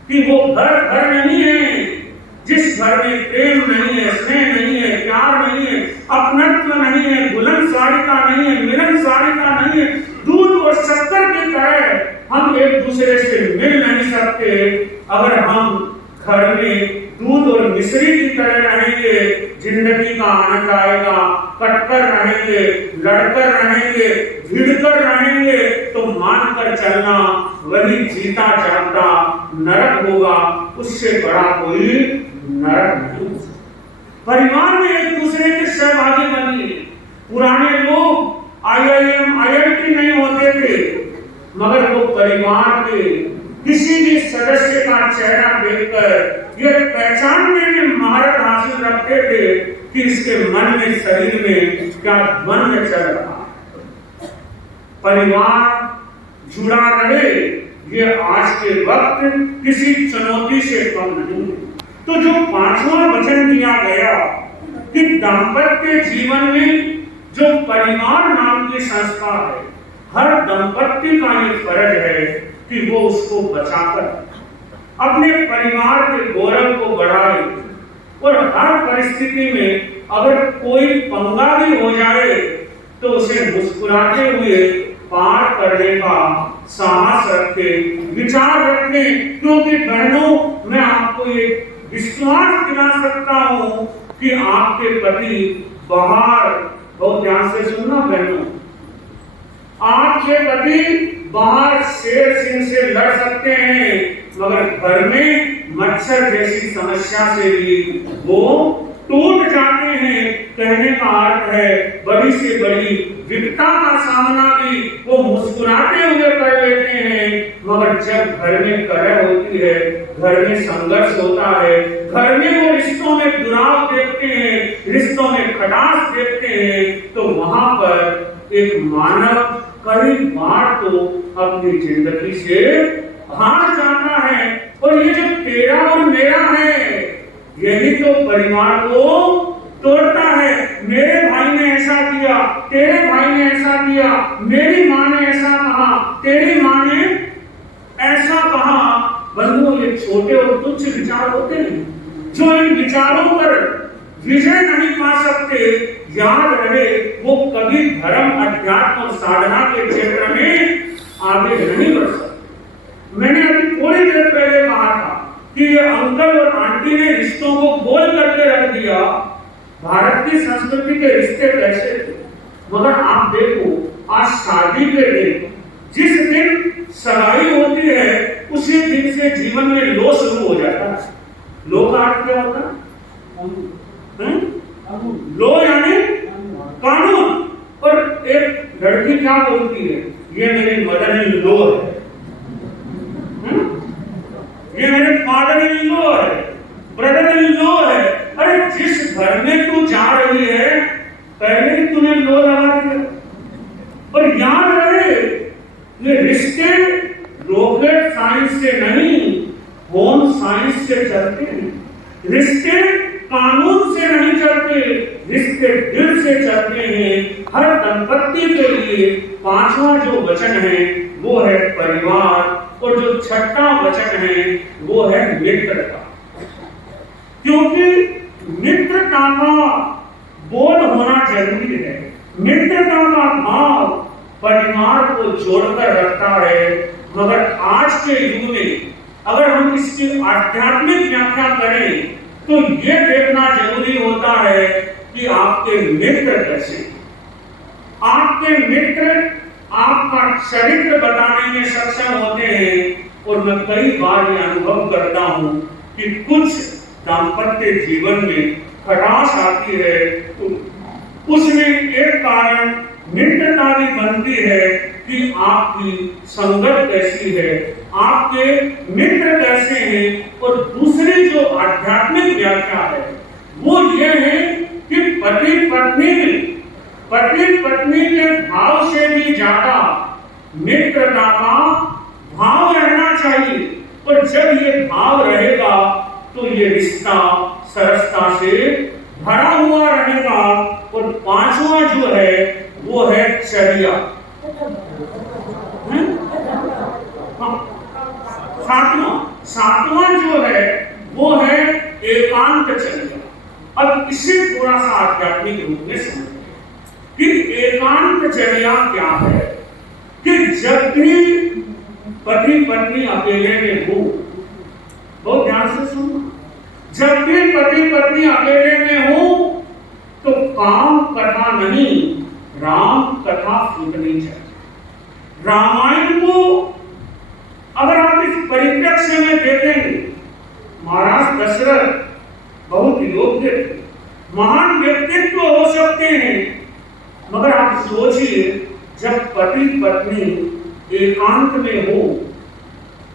कि वो घर नहीं है जिस घर में प्रेम नहीं है, स्नेह नहीं है, प्यार नहीं है, अपनत्व नहीं है, बुलंदशालिता नहीं है, मिलनसारिता नहीं है। दूध और शक्कर की तरह हम एक दूसरे से मिल नहीं सकते। अगर हम घर में दूध और मिश्री की तरह रहेंगे, जिंदगी का आनंद आएगा। कटकर रहेंगे, लड़कर रहेंगे, भिड़कर रहेंगे तो मानकर चलना वही जीता जागता नरक होगा, उससे बड़ा कोई नरक नहीं। परिवार में एक दूसरे के सहभागी बनिए। पुराने लोग IIM IIT नहीं होते थे, मगर वो परिवार के किसी भी सदस्य का चेहरा देखकर यह पहचानने में महारत हासिल रखते थे कि इसके मन में, शरीर में क्या द्वंद्व चल रहा है। परिवार जुड़ा रहे, ये आज के वक्त किसी चुनौती से कम नहीं है। तो जो 5वां वचन दिया गया कि दाम्पत्य जीवन में जो परिवार नाम की संस्था है, हर दंपत्ति का ये फर्ज है कि वो उसको बचाकर अपने परिवार के गौरव को बढ़ाए, और हर परिस्थिति में अगर कोई पंगा भी हो जाए तो उसे मुस्कुराते हुए पार करने का साहस रखे, विचार रखे। क्योंकि बहनों, मैं आपको एक विश्वास दिला सकता हूं कि आपके पति बाहर, बहुत ध्यान से सुनना बहनों, आपके पति बाहर शेर सिंह से लड़ सकते हैं, मगर घर में मच्छर जैसी समस्या से भी वो टूट जाते हैं। कहने का अर्थ है बड़ी से बड़ी विपदा का सामना भी वो मुस्कुराते हुए कर लेते हैं। मगर जब घर में कलह होती है, घर में संघर्ष होता है, घर में वो रिश्तों में दुराव देखते हैं, रिश्तों में खटास देखते हैं, तो वहां पर एक मानव कई बार तो अपनी जिंदगी से हार जाता है। और ये जो तेरा और मेरा है, यही तो परिवार को तोड़ता है। मेरे भाई ने ऐसा किया, तेरे भाई ने ऐसा किया, मेरी माँ ने ऐसा कहा, तेरी माँ ने ऐसा कहा। बंधुओं, ये छोटे और तुच्छ विचार होते हैं जो इन विचारों पर विजय नहीं पा सकते। याद रहे, वो कभी धर्म, अध्यात्म और साधना के क्षेत्र में आगे नहीं बढ़ सकते। मैंने अभी थोड़ी देर पहले कहा था कि ये अंकल और आंटी ने रिश्तों को गोल करके रख दिया। भारत की संस्कृति के रिश्ते कैसे थे, मगर आप देखो, आज शादी के दिन, जिस दिन सगाई होती है, उसी दिन से जीवन में लो शुरू हो जाता है। लो का अर्थ क्या होता है? लो यानी कानून। और एक लड़की क्या बोलती है, ये मेरी मदर इन लॉ है, ये मेरे फादर इन लॉ है, ब्रदर इन लॉ है। अरे जिस घर में तू जा रही है, पहले ही तूने लॉ लगा दिया। और याद रहे, ये रिश्ते रॉकेट साइंस से नहीं, होम साइंस से चलते हैं। रिश्ते कानून से नहीं चलते, रिश्ते दिल से चलते हैं। हर दंपत्ति के लिए पांचवा जो वचन है वो है परिवार, और जो छठा वचन है वो है मित्रता। क्योंकि मित्रता का बोध होना जरूरी है। मित्रता का भाव परिवार को जोड़कर रखता है। मगर आज के युग में अगर हम इसकी आध्यात्मिक व्याख्या करें तो ये देखना जरूरी होता है कि आपके मित्र कैसे, आपके मित्र आपका चरित्र बताने में सक्षम होते हैं। और मैं कई बार ये अनुभव करता हूं कि कुछ दाम्पत्य जीवन में खटास आती है, तो उसमें एक कारण मित्रता भी बनती है कि आपकी संगत कैसी है, आपके मित्र कैसे हैं। और दूसरी जो आध्यात्मिक व्याख्या है वो ये है कि पति पत्नी के भाव से भी ज्यादा मित्रता का भाव रहना चाहिए। और जब ये भाव रहेगा तो ये रिश्ता सरसता से भरा हुआ रहेगा। और पांचवा जो है वो है चर्या। सातवां जो है वो है एकांत चर्या। अब इसे थोड़ा सा आध्यात्मिक रूप में समझें कि एकांत चर्या क्या है। कि जब भी पति पत्नी अकेले में हो, बहुत ध्यान से सुनो, जब भी पति पत्नी अकेले में हो तो काम कथा नहीं, राम कथा सुननी चाहिए। रामायण को अगर आप इस परिप्रेक्ष्य में देखेंगे, महाराज दशरथ बहुत योग्य थे, महान व्यक्तित्व हो सकते हैं। मगर आप सोचिए, जब पति पत्नी एकांत में हो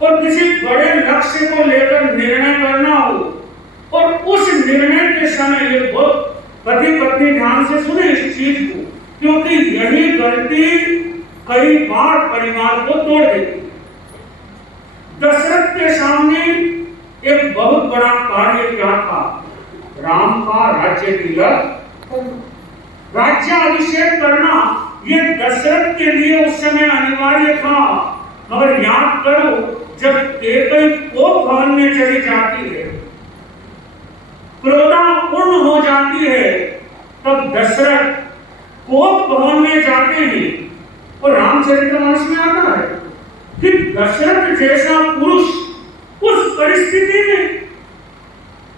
और किसी बड़े लक्ष्य को लेकर निर्णय करना हो और उस निर्णय के समय ये पति पत्नी ध्यान से सुने इस चीज को, क्योंकि यही गलती कई बार परिवार को तोड़ देती। दशरथ के सामने एक बहुत बड़ा कार्य क्या था? राम का राज्य तिलक, राज्य अभिषेक करना, ये दशरथ के लिए उस समय अनिवार्य था। मगर याद करो, जब केकई कोप भवन में चली जाती है, क्रोधापूर्ण हो जाती है, तब दशरथ कोप भवन में जाते हैं और रामचरितमानस में आता है कि दशरथ जैसा पुरुष उस परिस्थिति में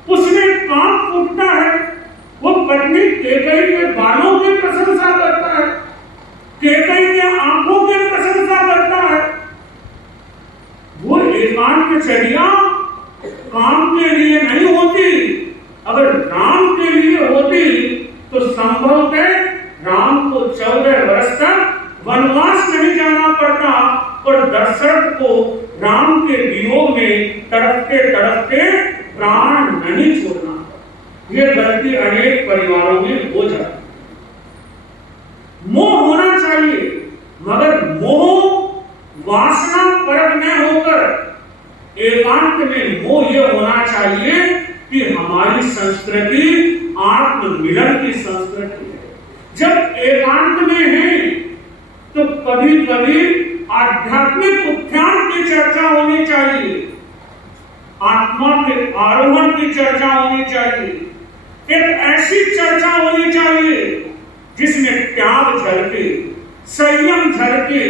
उसमें काम फूटता है, वो पत्नी कैकेयी के बालों की प्रशंसा करता है, कैकेयी के आंखों की प्रशंसा करता है। वो एकांतचर्या काम के लिए नहीं होती, अगर राम के लिए होती तो संभवतः राम को 14 वर्ष तक वनवास नहीं जाना पड़ता और दशरथ को राम के वियोग में तड़पते तड़पते प्राण नहीं छोड़ना। ये गलती अनेक परिवारों में हो जाती। मोह होना चाहिए, मगर मोह वासना परक न होकर एकांत में मोह ये होना चाहिए कि हमारी संस्कृति आत्ममिलन की संस्कृति है। जब एकांत में है तो कभी कभी आध्यात्मिक उत्थान की चर्चा होनी चाहिए, आत्मा के आरोहण की चर्चा होनी चाहिए, एक ऐसी चर्चा होनी चाहिए जिसमें त्याग झलके, संयम झलके,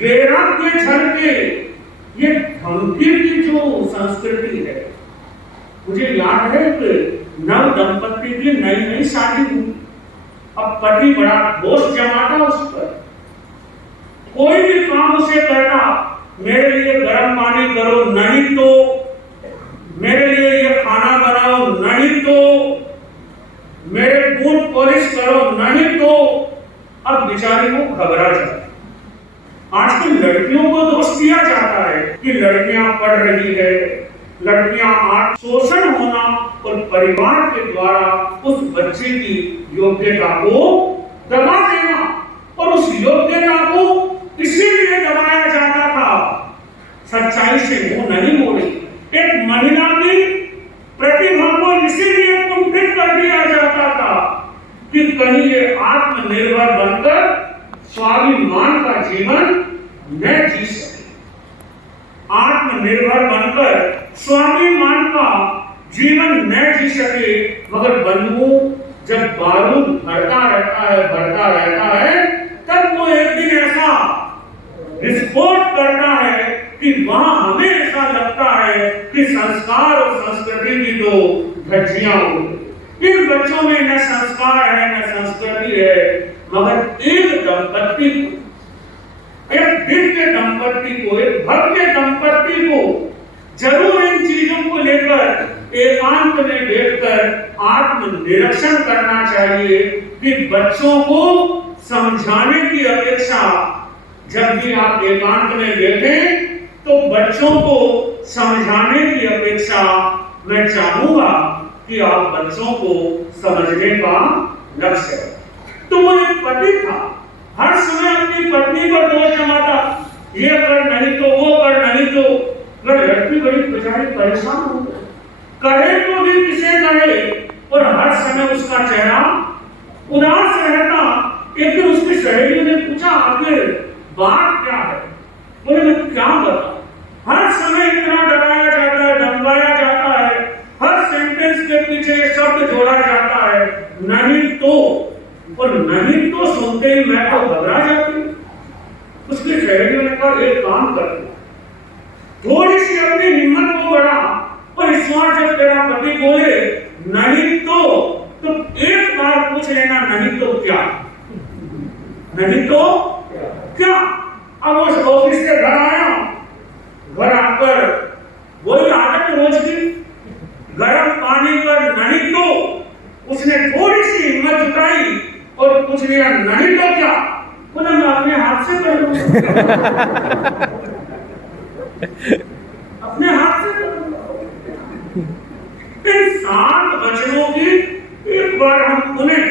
वैराग्य झलके। ये धमकी की जो संस्कृति है, मुझे याद है कि नव दंपति की नई नई शादी हुई, अब पति बड़ा दोष जमाता उस पर, कोई भी काम उसे करना, मेरे लिए गर्म पानी करो, नहीं तो मेरे लिए ये खाना बनाओ, नहीं तो मेरे बूट पॉलिश करो, नहीं तो। अब बेचारी को घबरा जाए। आजकल लड़कियों को दोष दिया जाता है कि लड़कियां पढ़ रही है, लड़कियां आज शोषण होना और परिवार के द्वारा उस बच्चे की योग्यता को दबा देना, और उस योग्यता को इसीलिए दबाया जाता था, सच्चाई से मुंह नहीं मोड़े। एक महिला की प्रतिभा को इसीलिए कुंठित कर दिया जाता था कि कहीं ये आत्मनिर्भर बनकर स्वाभिमान का जीवन न जी सके, आत्मनिर्भर बनकर स्वाभिमान का जीवन न जी सके। मगर बंधुओं, जब बारूद बढ़ता रहता है, तब वो एक दिन ऐसा विस्फोट करता है कि वहां हमें ऐसा लगता है कि संस्कार और संस्कृति की तो धज्जियां हो गई। इन बच्चों में न संस्कार है न संस्कृति है, मगर एक दंपति को, एक दिव्य दंपति को, एक भव्य दंपति को जरूर इन चीजों को लेकर एकांत में बैठकर आत्मनिरीक्षण करना चाहिए कि बच्चों को समझाने की अपेक्षा, जब भी आप एकांत में बैठे तो बच्चों को समझाने की अपेक्षा मैं चाहूंगा कि आप बच्चों को समझने का लक्ष्य है। तो वो एक पति था, हर समय अपनी पत्नी पर दोष जमाता, ये कर नहीं तो वो कर नहीं तो। लड़की बड़ी बेचारी परेशान हो गई, कहे तो भी किसे कहे, और हर समय उसका चेहरा उदास रहता। एक दिन उसकी सहेली ने पूछा, आखिर बात क्या है? बोले मैं क्या बताऊं, हर समय इतना डराया जाता है, धमकाया जाता है, हर सेंटेंस के पीछे शब्द जोड़ा जाता है, नहीं तो। और नहीं तो सुनते ही मैं तो घबरा जाती। उसकी सहेलियों ने कहा, एक काम कर, थोड़ी सी अपनी हिम्मत को बढ़ा, और इस बार जब तेरा पति बोले नहीं तो एक बार पूछ लेना, नहीं तो क्या, नहीं तो क्या। अब उस ऑफिस से घर आया, घर आकर वही आदत रोज की, गर्म पानी पर नहीं तो। उसने थोड़ी सी हिम्मत जुटाई और पूछ लिया, नहीं तो क्या? बोला मैं अपने हाथ से कर लूंगा, अपने हाथ से कर लूंगा। इन 7 वचनों की एक बार हम उन्हें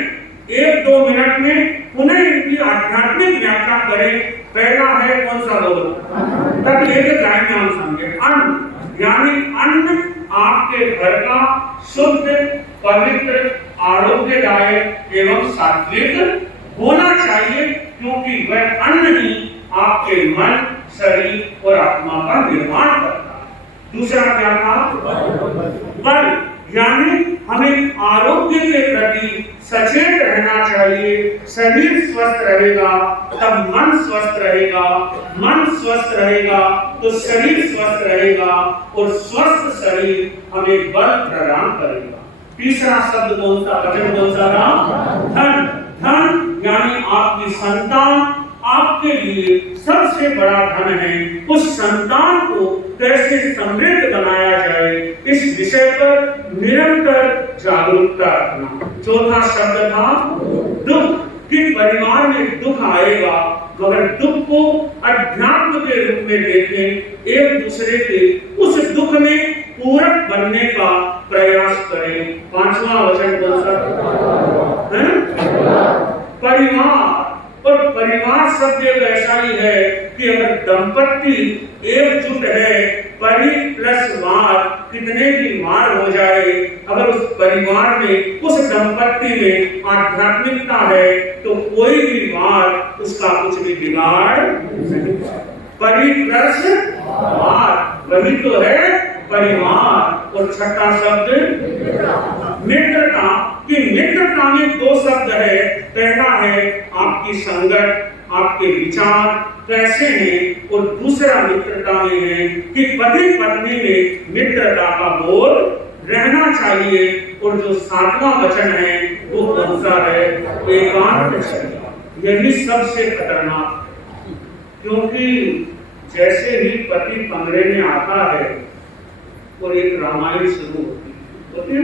1-2 मिनट में पुनः इनकी आध्यात्मिक व्याख्या करें। पहला है कौन सा बोल, ताकि एक लाइन में हम समझे। अन्न, यानी अन्न आपके घर का शुद्ध, पवित्र, आरोग्यदायक एवं सात्विक होना चाहिए, क्योंकि वह अन्न ही आपके मन, शरीर और आत्मा का निर्माण करता है। दूसरा क्या था? बल, यानी हमें आरोग्य के प्रति सचेत रहना चाहिए। शरीर स्वस्थ रहेगा तब मन स्वस्थ रहेगा, मन स्वस्थ रहेगा तो शरीर स्वस्थ रहेगा और स्वस्थ शरीर हमें बल प्रदान करेगा। तीसरा शब्द कौन सा, वचन कौन सा था? धन। धन यानी आपकी संतान आपके लिए सबसे बड़ा धन है। उस संतान को कैसे समृद्ध बनाया जाए, इस विषय पर निरंतर जागरूकता रखना। चौथा शब्द था दुख, कि परिवार में दुख आएगा मगर दुख को अध्यात्म के रूप में देखें, एक दूसरे के उस दुख में पूरक बनने का प्रयास करें। पांचवा वचन कौन सा है? परिवार। और परिवार शब्द एक ऐसा ही है कि अगर दंपत्ति एकजुट है, परि प्लस वार कितने भी वार हो जाए, अगर उस परिवार में उस दंपत्ति में आध्यात्मिकता है तो कोई भी वार उसका कुछ भी बिगाड़ नहीं। परि प्लस वार वही तो है परिवार। और छठा शब्द मित्रता, कि मित्रता में दो शब्द है। पहला है आपकी संगत, आपके विचार कैसे हैं, और दूसरा मित्रता में है कि पति पत्नी में मित्रता का बोध रहना चाहिए। और जो सातवां वचन है वो कौन सा है? एकांत चर्या। यही सबसे खतरनाक, क्योंकि जैसे ही पति कमरे में आता है और एक रामायण शुरू होती है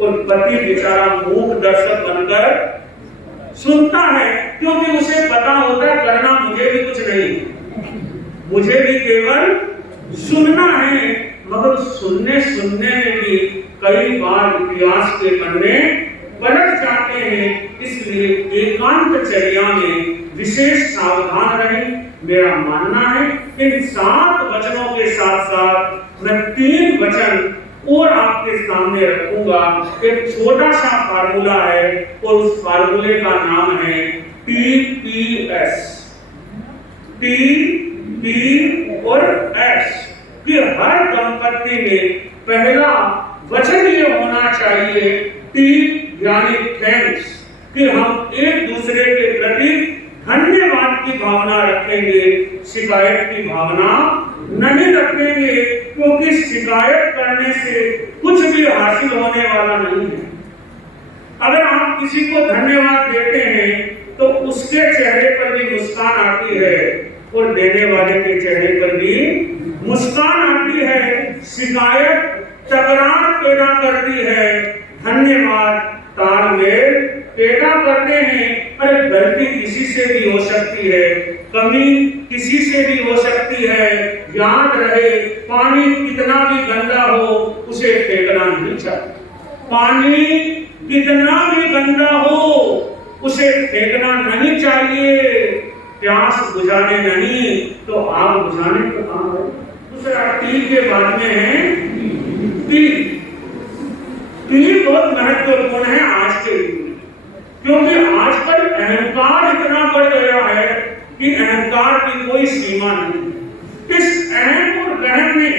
और पति बेचारा मूक दर्शक बनकर सुनता है, क्योंकि उसे पता होता है करना मुझे भी कुछ नहीं, मुझे भी केवल सुनना है। मगर सुनने में भी कई बार इतिहास के पन्ने पलट जाते हैं। इसलिए एकांतचर्या में विशेष सावधान रहें। मेरा मानना है इन 7 वचनों के साथ साथ मैं 3 वचन और आपके सामने रखूंगा। एक छोटा सा फार्मूला है और उस फार्मूले का नाम है TPS। T, P और S, कि हर दंपत्ति में पहला वचन ये होना चाहिए T यानी थैंक्स, कि हम एक दूसरे के प्रति धन्यवाद की भावना रखेंगे, शिकायत की भावना नहीं रखेंगे, क्योंकि शिकायत करने से कुछ भी हासिल होने वाला नहीं है। अगर आप किसी को धन्यवाद देते हैं तो उसके चेहरे पर भी मुस्कान आती है और देने वाले के चेहरे पर भी मुस्कान आती है। शिकायत तकरार पैदा करती है, धन्यवाद तालमेल पैदा करते हैं। अरे गलती किसी से भी हो सकती है, कमी किसी से भी हो सकती है। याद रहे पानी कितना भी गंदा हो उसे फेंकना नहीं चाहिए। पानी कितना भी गंदा हो उसे फेंकना नहीं चाहिए। प्यास बुझाने नहीं तो आग बुझाने का काम है। दूसरा टी के बाद में है टी। टी बहुत महत्वपूर्ण है आज के युग में, क्योंकि आजकल अहंकार इतना बढ़ गया है कि अहंकार की कोई सीमा नहीं। इस अहम और गहन ने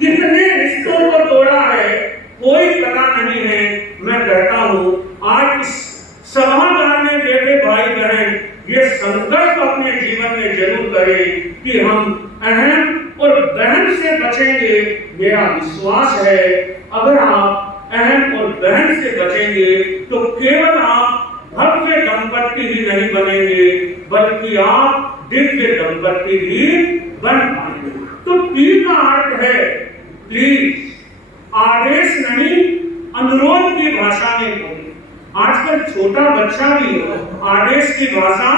कितने रिश्तों को तोड़ा है कोई पता नहीं है। मैं कहता हूँ आज इस सभागार में बैठे भाई बहन ये संकल्प अपने जीवन में जरूर करें कि हम अहम और गहन से बचेंगे। मेरा विश्वास है अगर आप अहम और गहन से बचेंगे तो केवल आप भव्य दंपत्ति ही नहीं बनेंगे, बल्कि आप दिव्य दंपत्ति भी बन पाएंगे। तो टी का अर्थ है प्लीज, आदेश नहीं अनुरोध की भाषा में बोले। आजकल छोटा बच्चा भी आदेश की भाषा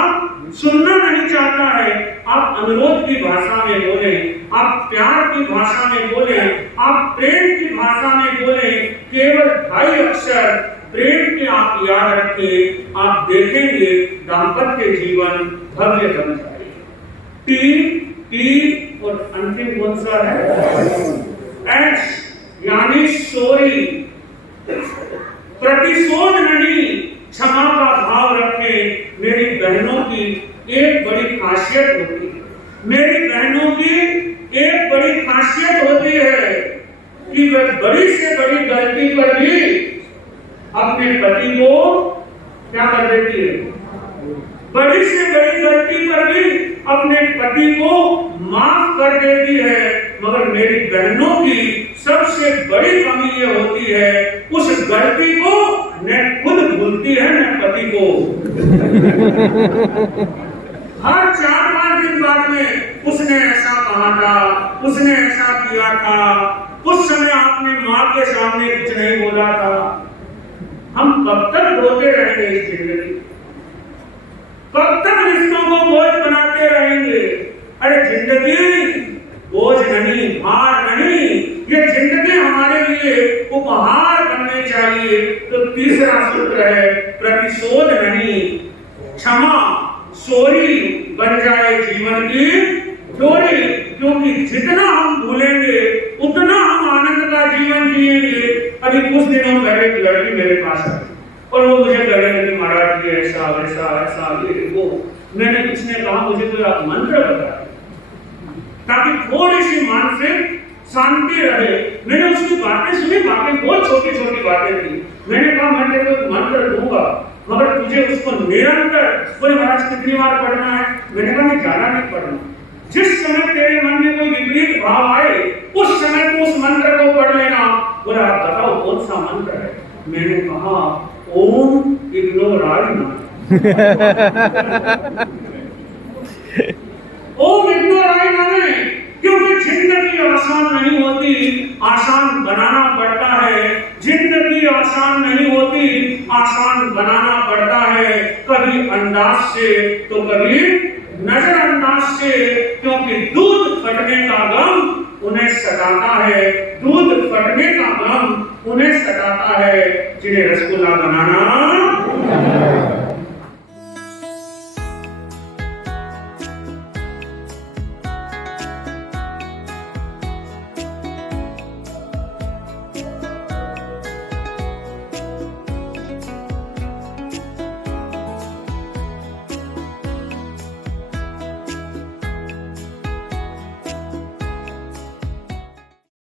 सुनना नहीं चाहता है। आप अनुरोध की भाषा में बोले, आप प्यार की भाषा में बोले, आप प्रेम की भाषा में बोले। केवल 2 अक्षर प्रेम के आप याद रखिए, आप देखेंगे दाम्पत्य जीवन भव्य बन जाएगा। टी और अंतिम कौन सा है? एस यानी सॉरी। प्रतिशोध नहीं, क्षमा का भाव रखें। मेरी बहनों की एक बड़ी खासियत होती है, मेरी बहनों की एक बड़ी खासियत होती है कि वह बड़ी से बड़ी गलती पर भी अपने पति को क्या कर देती है, बड़ी से बड़ी गलती पर भी अपने पति को माफ कर देती है। मगर मेरी बहनों की सबसे बड़ी कमी ये होती है, उस गलती को न खुद भूलती है न पति को। हर 4-5 दिन बाद में उसने ऐसा कहा था, उसने ऐसा किया था, उस समय आपने माँ के सामने कुछ नहीं बोला था। हम कब तक रोते रहेंगे इस जिंदगी, कब तक रिश्तों को बोझ बनाते रहेंगे? अरे जिंदगी बोझ नहीं, भार नहीं, ये जिंदगी हमारे लिए उपहार बनने चाहिए। तो तीसरा सूत्र है प्रतिशोध नहीं, क्षमा सोरी बन जाए जीवन की चोरी। क्योंकि जितना हम भूलेंगे उतना हम आनंद का जीवन जिएंगे। अभी कुछ दिनों पहले एक लड़की मेरे पास आई और वो मुझे कह रही थी महाराज जी ऐसा वैसा ऐसा ये वो। मैंने उसने कहा मुझे कोई आप मंत्र बताए ताकि थोड़ी सी मानसिक शांति रहे। मैंने उसकी बातें सुनी, बातें बहुत छोटी छोटी बातें थी। मैंने कहा मैं तेरे को मंत्र दूंगा मगर तुझे उसको निरंतर, बोले महाराज कितनी बार पढ़ना है? मैंने कहा मैं ज्यादा नहीं पढ़ना, जिस समय तेरे मन में कोई विपरीत भाव आए उस समय तू उस मंत्र को पढ़ लेना। बोला आप बताओ कौन सा मंत्र है? मैंने कहा ओम इग्नोराय नमः। ओम इग्नोराय नमः। क्योंकि जिंदगी आसान नहीं होती, आसान बनाना पड़ता है। जिंदगी आसान नहीं होती, आसान बनाना पड़ता है। कभी अंदाज से तो कभी नजरअंदाज से। क्योंकि दूध फटने का गम उन्हें सताता है, दूध फटने का गम उन्हें सताता है जिन्हें रसगुल्ला बनाना